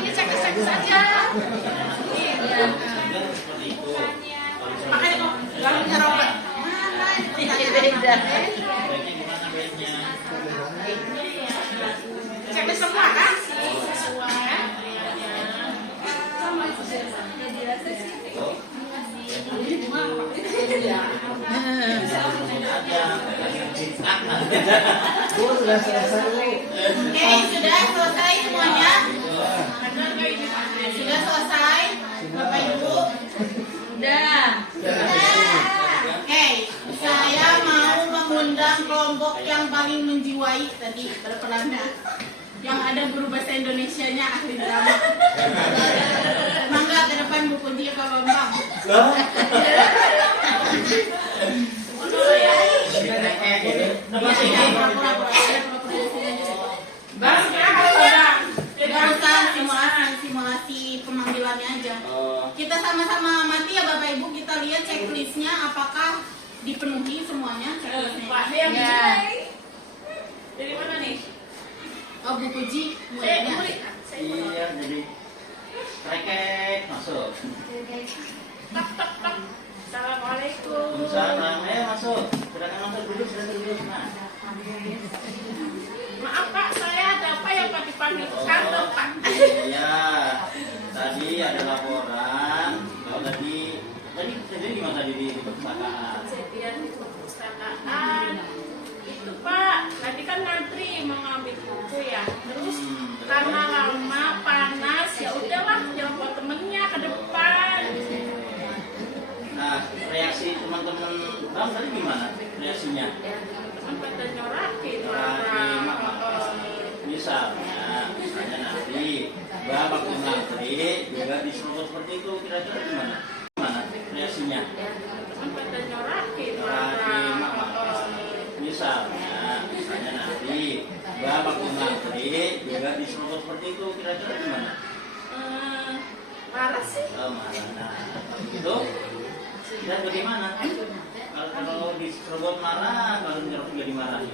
ini cek saja. Iya. Makanya kok galungnya robek. Mana beda. Cek semua kan? Sudah selesai. Oke, sudah selesai semuanya? Sudah selesai, Bapak Ibu? Sudah. Oke, saya mau mengundang kelompok yang paling menjiwai tadi berperannya. Yang ada guru bahasa Indonesianya ahli drama. Mangga ke depan Bu Kunci Pak Bambang. Simulasi pemanggilannya aja. Kita sama-sama amati ya Bapak Ibu, kita lihat checklistnya apakah dipenuhi semuanya checklistnya. Ya. Dari mana nih? Oh Bu Puji, mulainya. Iya, jadi rekek masuk. Assalamualaikum. Salam, masuk. Silakan masuk duduk, silakan duduk. Nah. Maaf Pak, saya ada apa yang Pak dipanggil ke kantor Pak? Iya, tadi ada laporan. Kalau tadi gimana tadi di perpustakaan? Kejadian di perpustakaan itu Pak, tadi kan ngantri mengambil buku ya, terus karena lama panas ya udahlah jawab temennya ke depan. Nah, reaksi teman-teman Bang tadi gimana? Reaksinya? Ya teman-teman pada nyorakin Misalnya nanti Mbak waktu ngantri juga disuruh seperti itu, kira-kira gimana? Gimana reaksinya? Ya teman-teman pada nyorakin Misalnya nanti Mbak waktu ngantri juga disuruh seperti itu, kira-kira gimana? marah sih. Marah. Nah, itu dan bagaimana? Kalau diserobot marah, kalau nyerobot juga dimarahi.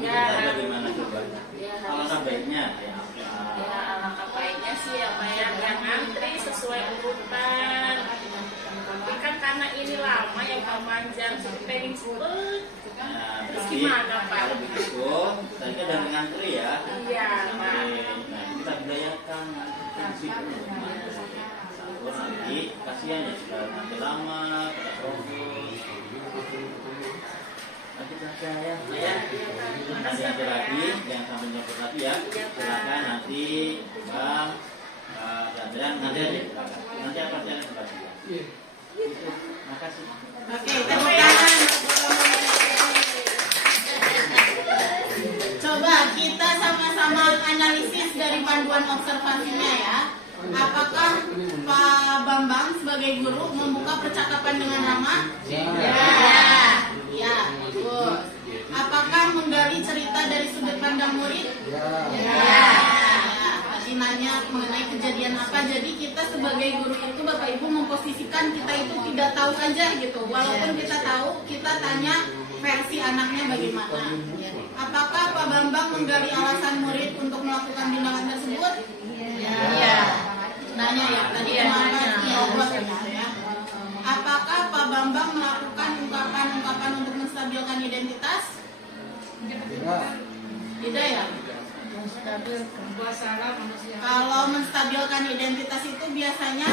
Ya. Bagaimana coba? Ya, Alangkah baiknya ya. Ya alangkah baiknya sih apa yang ngantri sesuai urutan. Tapi kan karena ini lama yang panjang pengen cepet. Nah, Terus berarti gimana Pak? kalau begitu, tadi kan dari ngantri ya. Iya Pak. Nah, kita budayakan ngantri di situ. Nanti kasihan ya sudah nanti lama, pada serobot. Nanti saja ya. Nanti lagi, jangan sampai nyopot lagi ya. Silakan nanti Bang, dan nanti aja. Nanti apa yang lagi ya. Makasih. Oke, tepuk tangan. Coba kita sama-sama analisis dari panduan observasinya ya. Apakah Pak Bambang sebagai guru membuka percakapan dengan Rama? Ya, bagus. Apakah menggali cerita dari sudut pandang murid? Ya. Tadi nanya mengenai kejadian apa. Jadi kita sebagai guru itu Bapak Ibu memposisikan kita itu tidak tahu aja gitu. Walaupun kita tahu, kita tanya versi anaknya bagaimana. Apakah Pak Bambang menggali alasan murid untuk melakukan tindakan tersebut? Iya. Nanya ya. Tadi kemana? Ya. Apakah Pak Bambang melakukan ungkapan-ungkapan untuk menstabilkan identitas? Tidak ya? Kalau menstabilkan identitas itu biasanya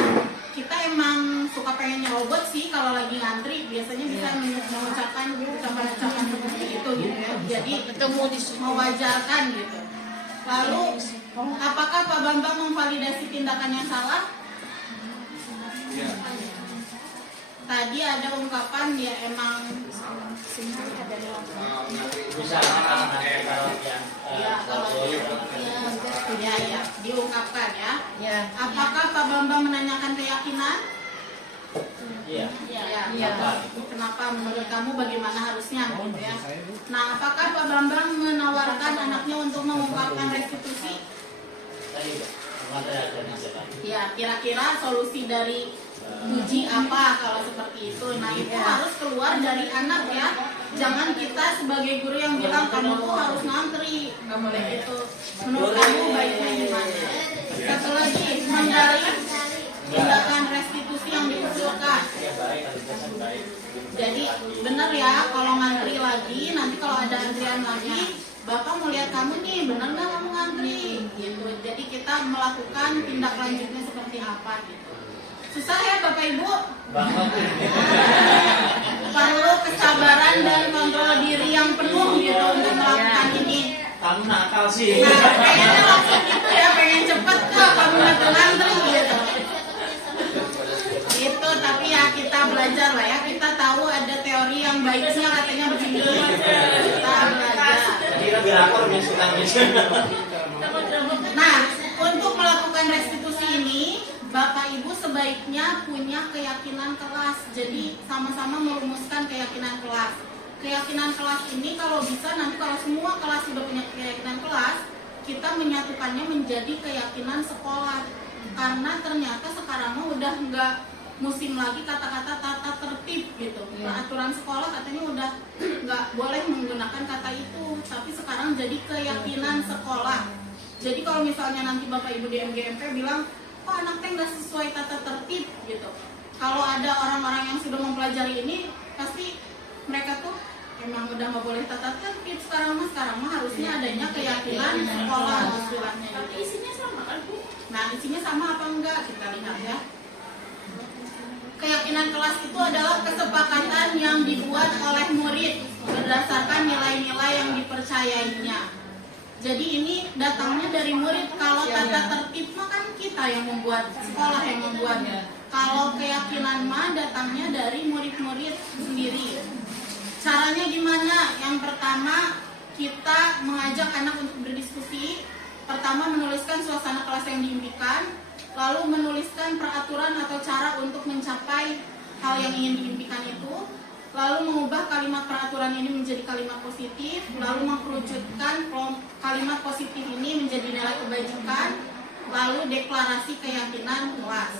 kita emang suka pengen nyerobot sih kalau lagi ngantri, biasanya bisa mengucapkan ucapan-ucapan seperti itu gitu ya. Jadi mewajarkan gitu. Lalu apakah Pak Bambang memvalidasi tindakan yang salah? Tadi ada ungkapan ya emang ya diungkapkan ya. Apakah Pak Bambang menanyakan keyakinan? Iya. Kenapa menurut kamu bagaimana harusnya gitu ya? Nah, apakah Pak Bambang menawarkan anaknya untuk mengungkapkan restitusi? Ya, kira-kira solusi dari uji apa kalau seperti itu. Nah, itu harus keluar dari anak ya. Jangan kita sebagai guru yang bilang kamu tuh harus ngantri, nggak boleh gitu. Menurut kamu baiknya gimana? Satu lagi, menggali tindakan restitusi yang diusulkan. Jadi benar ya, kalau ngantri lagi, nanti kalau ada antrian lagi, Bapak mau lihat kamu nih, benar nggak kamu ngantri? Gitu. Jadi kita melakukan tindak lanjutnya seperti apa gitu. Susah ya Bapak Ibu? Perlu kesabaran dan kontrol diri yang penuh gitu untuk melakukan ini. Kamu nakal sih. Nah, kayaknya langsung gitu ya, pengen cepet kok kamu nggak ngantri gitu. Gitu, tapi ya kita belajar lah ya. Kita tahu ada teori yang baiknya katanya begini. Kita belajar. Kita gerakor misalnya. Nah, untuk melakukan restitusi ini, Bapak Ibu sebaiknya punya keyakinan kelas. Jadi sama-sama merumuskan keyakinan kelas. Keyakinan kelas ini kalau bisa nanti kalau semua kelas sudah punya keyakinan kelas, kita menyatukannya menjadi keyakinan sekolah. Karena ternyata sekarang udah nggak musim lagi kata-kata tata tertib gitu. Peraturan sekolah katanya udah nggak boleh menggunakan kata itu. Tapi sekarang jadi keyakinan sekolah. Jadi kalau misalnya nanti Bapak Ibu di MGMP bilang, kok anak teh nggak sesuai tata tertib gitu. Kalau ada orang-orang yang sudah mempelajari ini, pasti mereka tuh emang udah nggak boleh tata tertib sekarang mah harusnya adanya keyakinan sekolah istilahnya. Tapi isinya sama kan Bu? Nah isinya sama apa enggak kita lihat ya. Keyakinan kelas itu adalah kesepakatan yang dibuat oleh murid berdasarkan nilai-nilai yang dipercayainya. Jadi ini datangnya dari murid. Kalau tata tertib mah kan kita yang membuat, sekolah yang membuatnya. Kalau keyakinan mah datangnya dari murid-murid sendiri. Caranya gimana? Yang pertama, kita mengajak anak untuk berdiskusi. Pertama, menuliskan suasana kelas yang diimpikan, lalu menuliskan peraturan atau cara untuk mencapai hal yang ingin diimpikan itu, lalu mengubah kalimat peraturan ini menjadi kalimat positif, lalu mengkerucutkan kalimat positif ini menjadi nilai kebajikan, lalu deklarasi keyakinan kelas.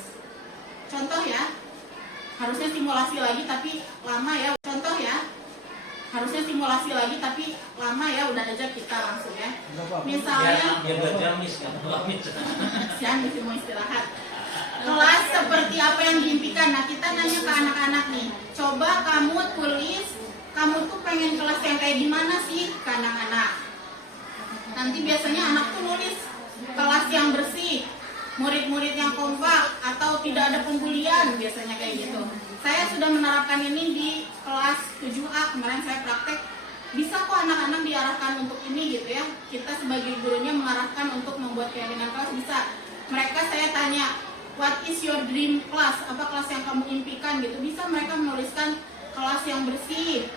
Contoh ya, harusnya simulasi lagi tapi lama ya. Contoh ya, harusnya simulasi lagi tapi lama ya, udah aja kita langsung ya. Misalnya, siang mesti mau istirahat. Kelas seperti apa yang diimpikan. Nah kita nanya ke anak-anak nih, coba kamu tulis, kamu tuh pengen kelas yang kayak gimana sih ke anak-anak. Nanti biasanya anak tuh nulis kelas yang bersih, murid-murid yang kompak, atau tidak ada pembulian, biasanya kayak gitu. Saya sudah menerapkan ini di kelas 7A, kemarin saya praktek. Bisa kok anak-anak diarahkan untuk ini gitu ya. Kita sebagai gurunya mengarahkan untuk membuat keyakinan kelas, bisa. Mereka saya tanya, what is your dream class? Apa kelas yang kamu impikan gitu? Bisa mereka menuliskan kelas yang bersih,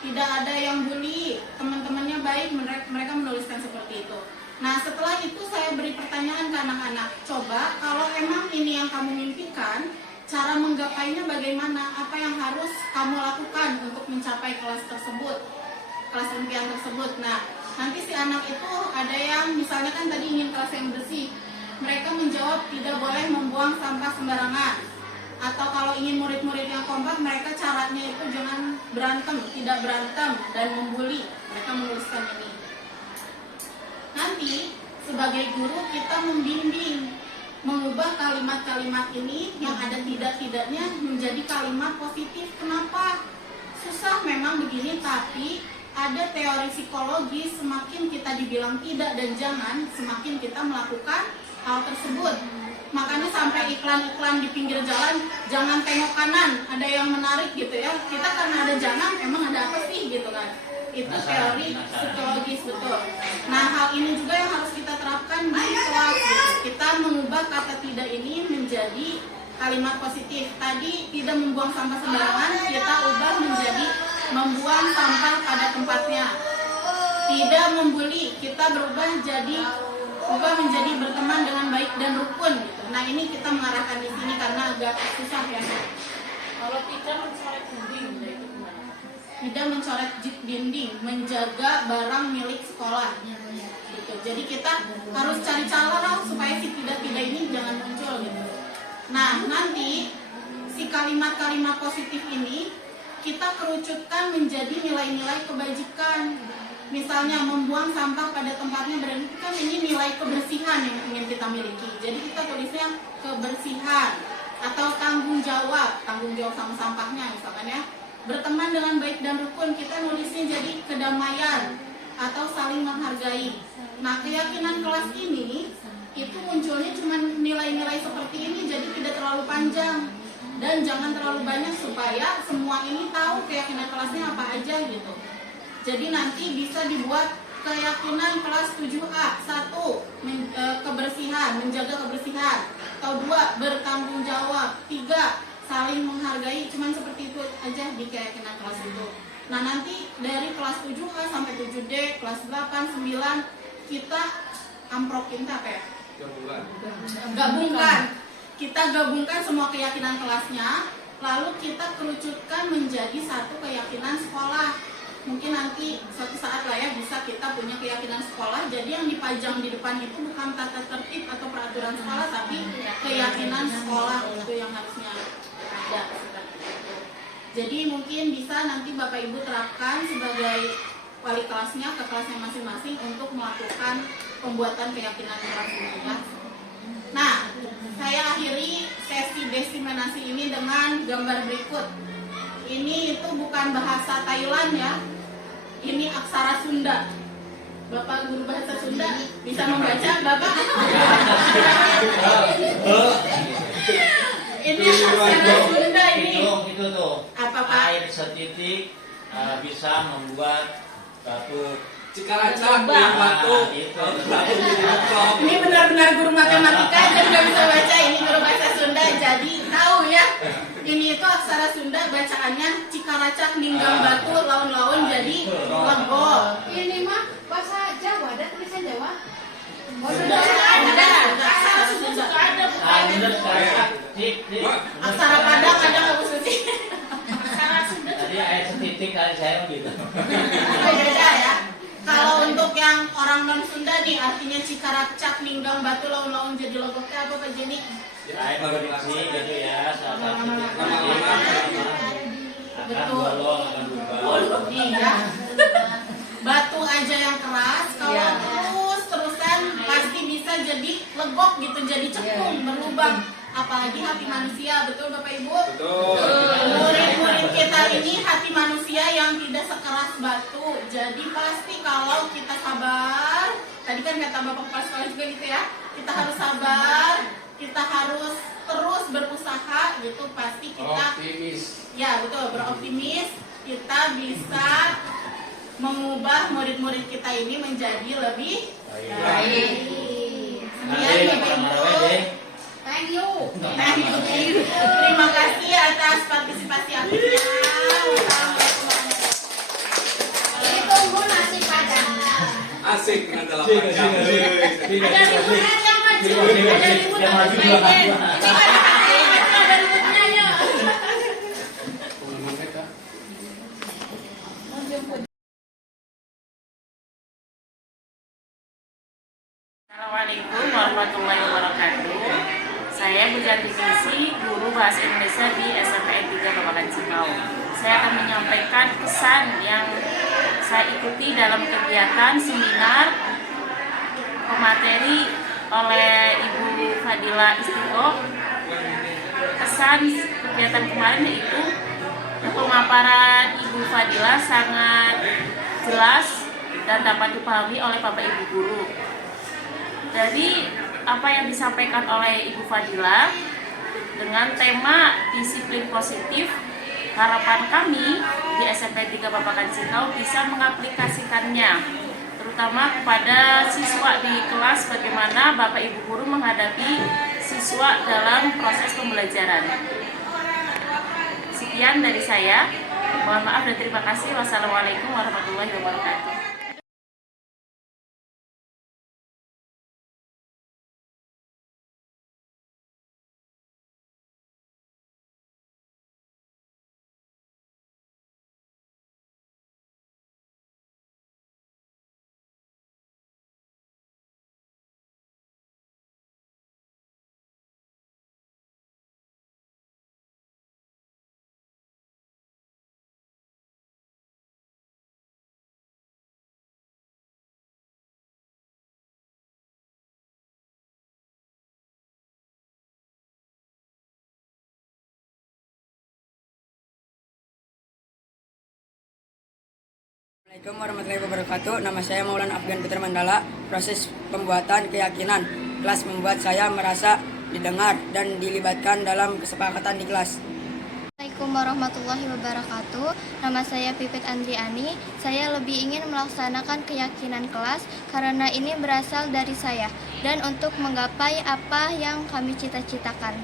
tidak ada yang bully, teman-temannya baik, mereka menuliskan seperti itu. Nah, setelah itu saya beri pertanyaan ke anak-anak, coba kalau emang ini yang kamu mimpikan, cara menggapainya bagaimana? Apa yang harus kamu lakukan untuk mencapai kelas tersebut, kelas impian tersebut? Nah, nanti si anak itu ada yang misalnya kan tadi ingin kelas yang bersih, mereka menjawab tidak boleh membuang sampah sembarangan. Atau kalau ingin murid-murid yang kompak, mereka caranya itu jangan berantem, tidak berantem dan membuli. Mereka menuliskan ini. Nanti sebagai guru kita membimbing, mengubah kalimat-kalimat ini yang ada tidak-tidaknya menjadi kalimat positif. Kenapa? Susah memang begini, tapi ada teori psikologi, semakin kita dibilang tidak dan jangan, semakin kita melakukan hal tersebut. Makanya sampai iklan-iklan di pinggir jalan, jangan tengok kanan, ada yang menarik gitu ya. Kita karena ada jangan, emang ada apa sih gitu kan. Itu teori psikologis, betul. Nah, hal ini juga yang harus kita terapkan di kelas gitu. Kita mengubah kata tidak ini menjadi kalimat positif. Tadi tidak membuang sampah sembarangan, kita ubah menjadi membuang sampah pada tempatnya. Tidak membuli, kita ubah menjadi berteman dengan baik dan rukun gitu. Nah, ini kita mengarahkan di sini karena agak susah ya. Kalau tidak mencoret dinding, itu gimana? Tidak mencoret dinding, menjaga barang milik sekolah gitu. Jadi kita harus cari cara lah supaya si tidak-tidak ini jangan muncul gitu. Nah, nanti si kalimat-kalimat positif ini kita kerucutkan menjadi nilai-nilai kebajikan. Misalnya membuang sampah pada tempatnya, berarti kan ini nilai kebersihan yang ingin kita miliki. Jadi kita tulisnya kebersihan atau tanggung jawab sama sampahnya misalkan ya. Berteman dengan baik dan rukun, kita nulisnya jadi kedamaian atau saling menghargai. Nah, keyakinan kelas ini itu munculnya cuma nilai-nilai seperti ini, jadi tidak terlalu panjang dan jangan terlalu banyak supaya semua ini tahu keyakinan kelasnya apa aja gitu. Jadi nanti bisa dibuat keyakinan kelas 7A. 1. Kebersihan, menjaga kebersihan. Atau 2. Bertanggung jawab. 3. Saling menghargai. Cuman seperti itu aja di keyakinan kelas itu. Nah, nanti dari kelas 7A sampai 7D, kelas 8, 9 kita amprokin apa ya? Gabungkan. Kita gabungkan semua keyakinan kelasnya, lalu kita kerucutkan menjadi satu keyakinan sekolah. Mungkin nanti suatu saat lah ya bisa kita punya keyakinan sekolah. Jadi yang dipajang di depan itu bukan tata tertib atau peraturan sekolah, tapi keyakinan sekolah itu yang harusnya ada. Jadi mungkin bisa nanti Bapak Ibu terapkan sebagai wali kelasnya ke kelasnya masing-masing untuk melakukan pembuatan keyakinan kelas ini ya. Nah, saya akhiri sesi desiminasi ini dengan gambar berikut. Ini itu bukan bahasa Thailand ya. Ini aksara Sunda. Bapak guru bahasa Sunda bisa membaca, Bapak? Ini aksara Sunda ini. Itu tuh. Apa Pak? Air setitik bisa membuat satu Cikaracak yang batu. Ini benar-benar guru matematika aja nggak bisa baca. Ini guru bahasa Sunda, jadi tahu ya. Ini itu aksara Sunda bacaannya Cikaracak Ninggang Batu laun-laun jadi lego. Ini mah bahasa Jawa, ada tulisan Jawa. Ada. Aksara Sunda Suka ada bener sekarang. Aksara Padang ada nggak Bu Susi? Aksara Sunda Tadi air setitik kali saya gitu. Beda ya. Kalau untuk yang orang non Sunda nih artinya Cikaracak Ninggang Batu laun-laun jadi lego apa Pak Jenny? Air produksi gitu ya. Saat Betul. akan berubah. Iya. Batu aja yang keras kalau terusan pasti bisa jadi legok gitu, jadi cekung, berlubang. Apalagi hati manusia, betul Bapak Ibu? Betul. Murid-murid kita ini hati manusia yang tidak sekeras batu. Jadi pasti kalau kita sabar, tadi kan kata Bapak Kepala Sekolah juga gitu ya, kita harus sabar, kita harus terus berusaha gitu, pasti kita Optimis. ya betul, beroptimis, kita bisa mengubah murid-murid kita ini menjadi lebih baik. Sekian Bapak Ibu. Thank you. Terima kasih atas partisipasi aktifnya. Wassalamualaikum warahmatullahi wabarakatuh. Ditunggu nasi padang. Asik. asik dengan dalam Ada liburan yang maju, ada liburan Biden. Ini ada liburannya ya. Assalamualaikum warahmatullahi wabarakatuh. Saya Bu Janti Ningsih, guru Bahasa Indonesia di SMPN 3 Babakan Cikau. Saya akan menyampaikan pesan yang saya ikuti dalam kegiatan seminar pemateri oleh Ibu Fadila Istiqomah. Pesan kegiatan kemarin yaitu pemaparan Ibu Fadila sangat jelas dan dapat dipahami oleh Bapak Ibu guru. Dari apa yang disampaikan oleh Ibu Fadila dengan tema disiplin positif, harapan kami di SMP 3 Babakan Cikau bisa mengaplikasikannya, terutama kepada siswa di kelas, bagaimana Bapak Ibu guru menghadapi siswa dalam proses pembelajaran. Sekian dari saya, mohon maaf dan terima kasih. Wassalamualaikum warahmatullahi wabarakatuh. Assalamualaikum warahmatullahi wabarakatuh. Nama saya Maulana Afgan Putra Mandala. Proses pembuatan keyakinan kelas membuat saya merasa didengar dan dilibatkan dalam kesepakatan di kelas. Assalamualaikum warahmatullahi wabarakatuh. Nama saya Pipit Andriani. Saya lebih ingin melaksanakan keyakinan kelas karena ini berasal dari saya dan untuk menggapai apa yang kami cita-citakan.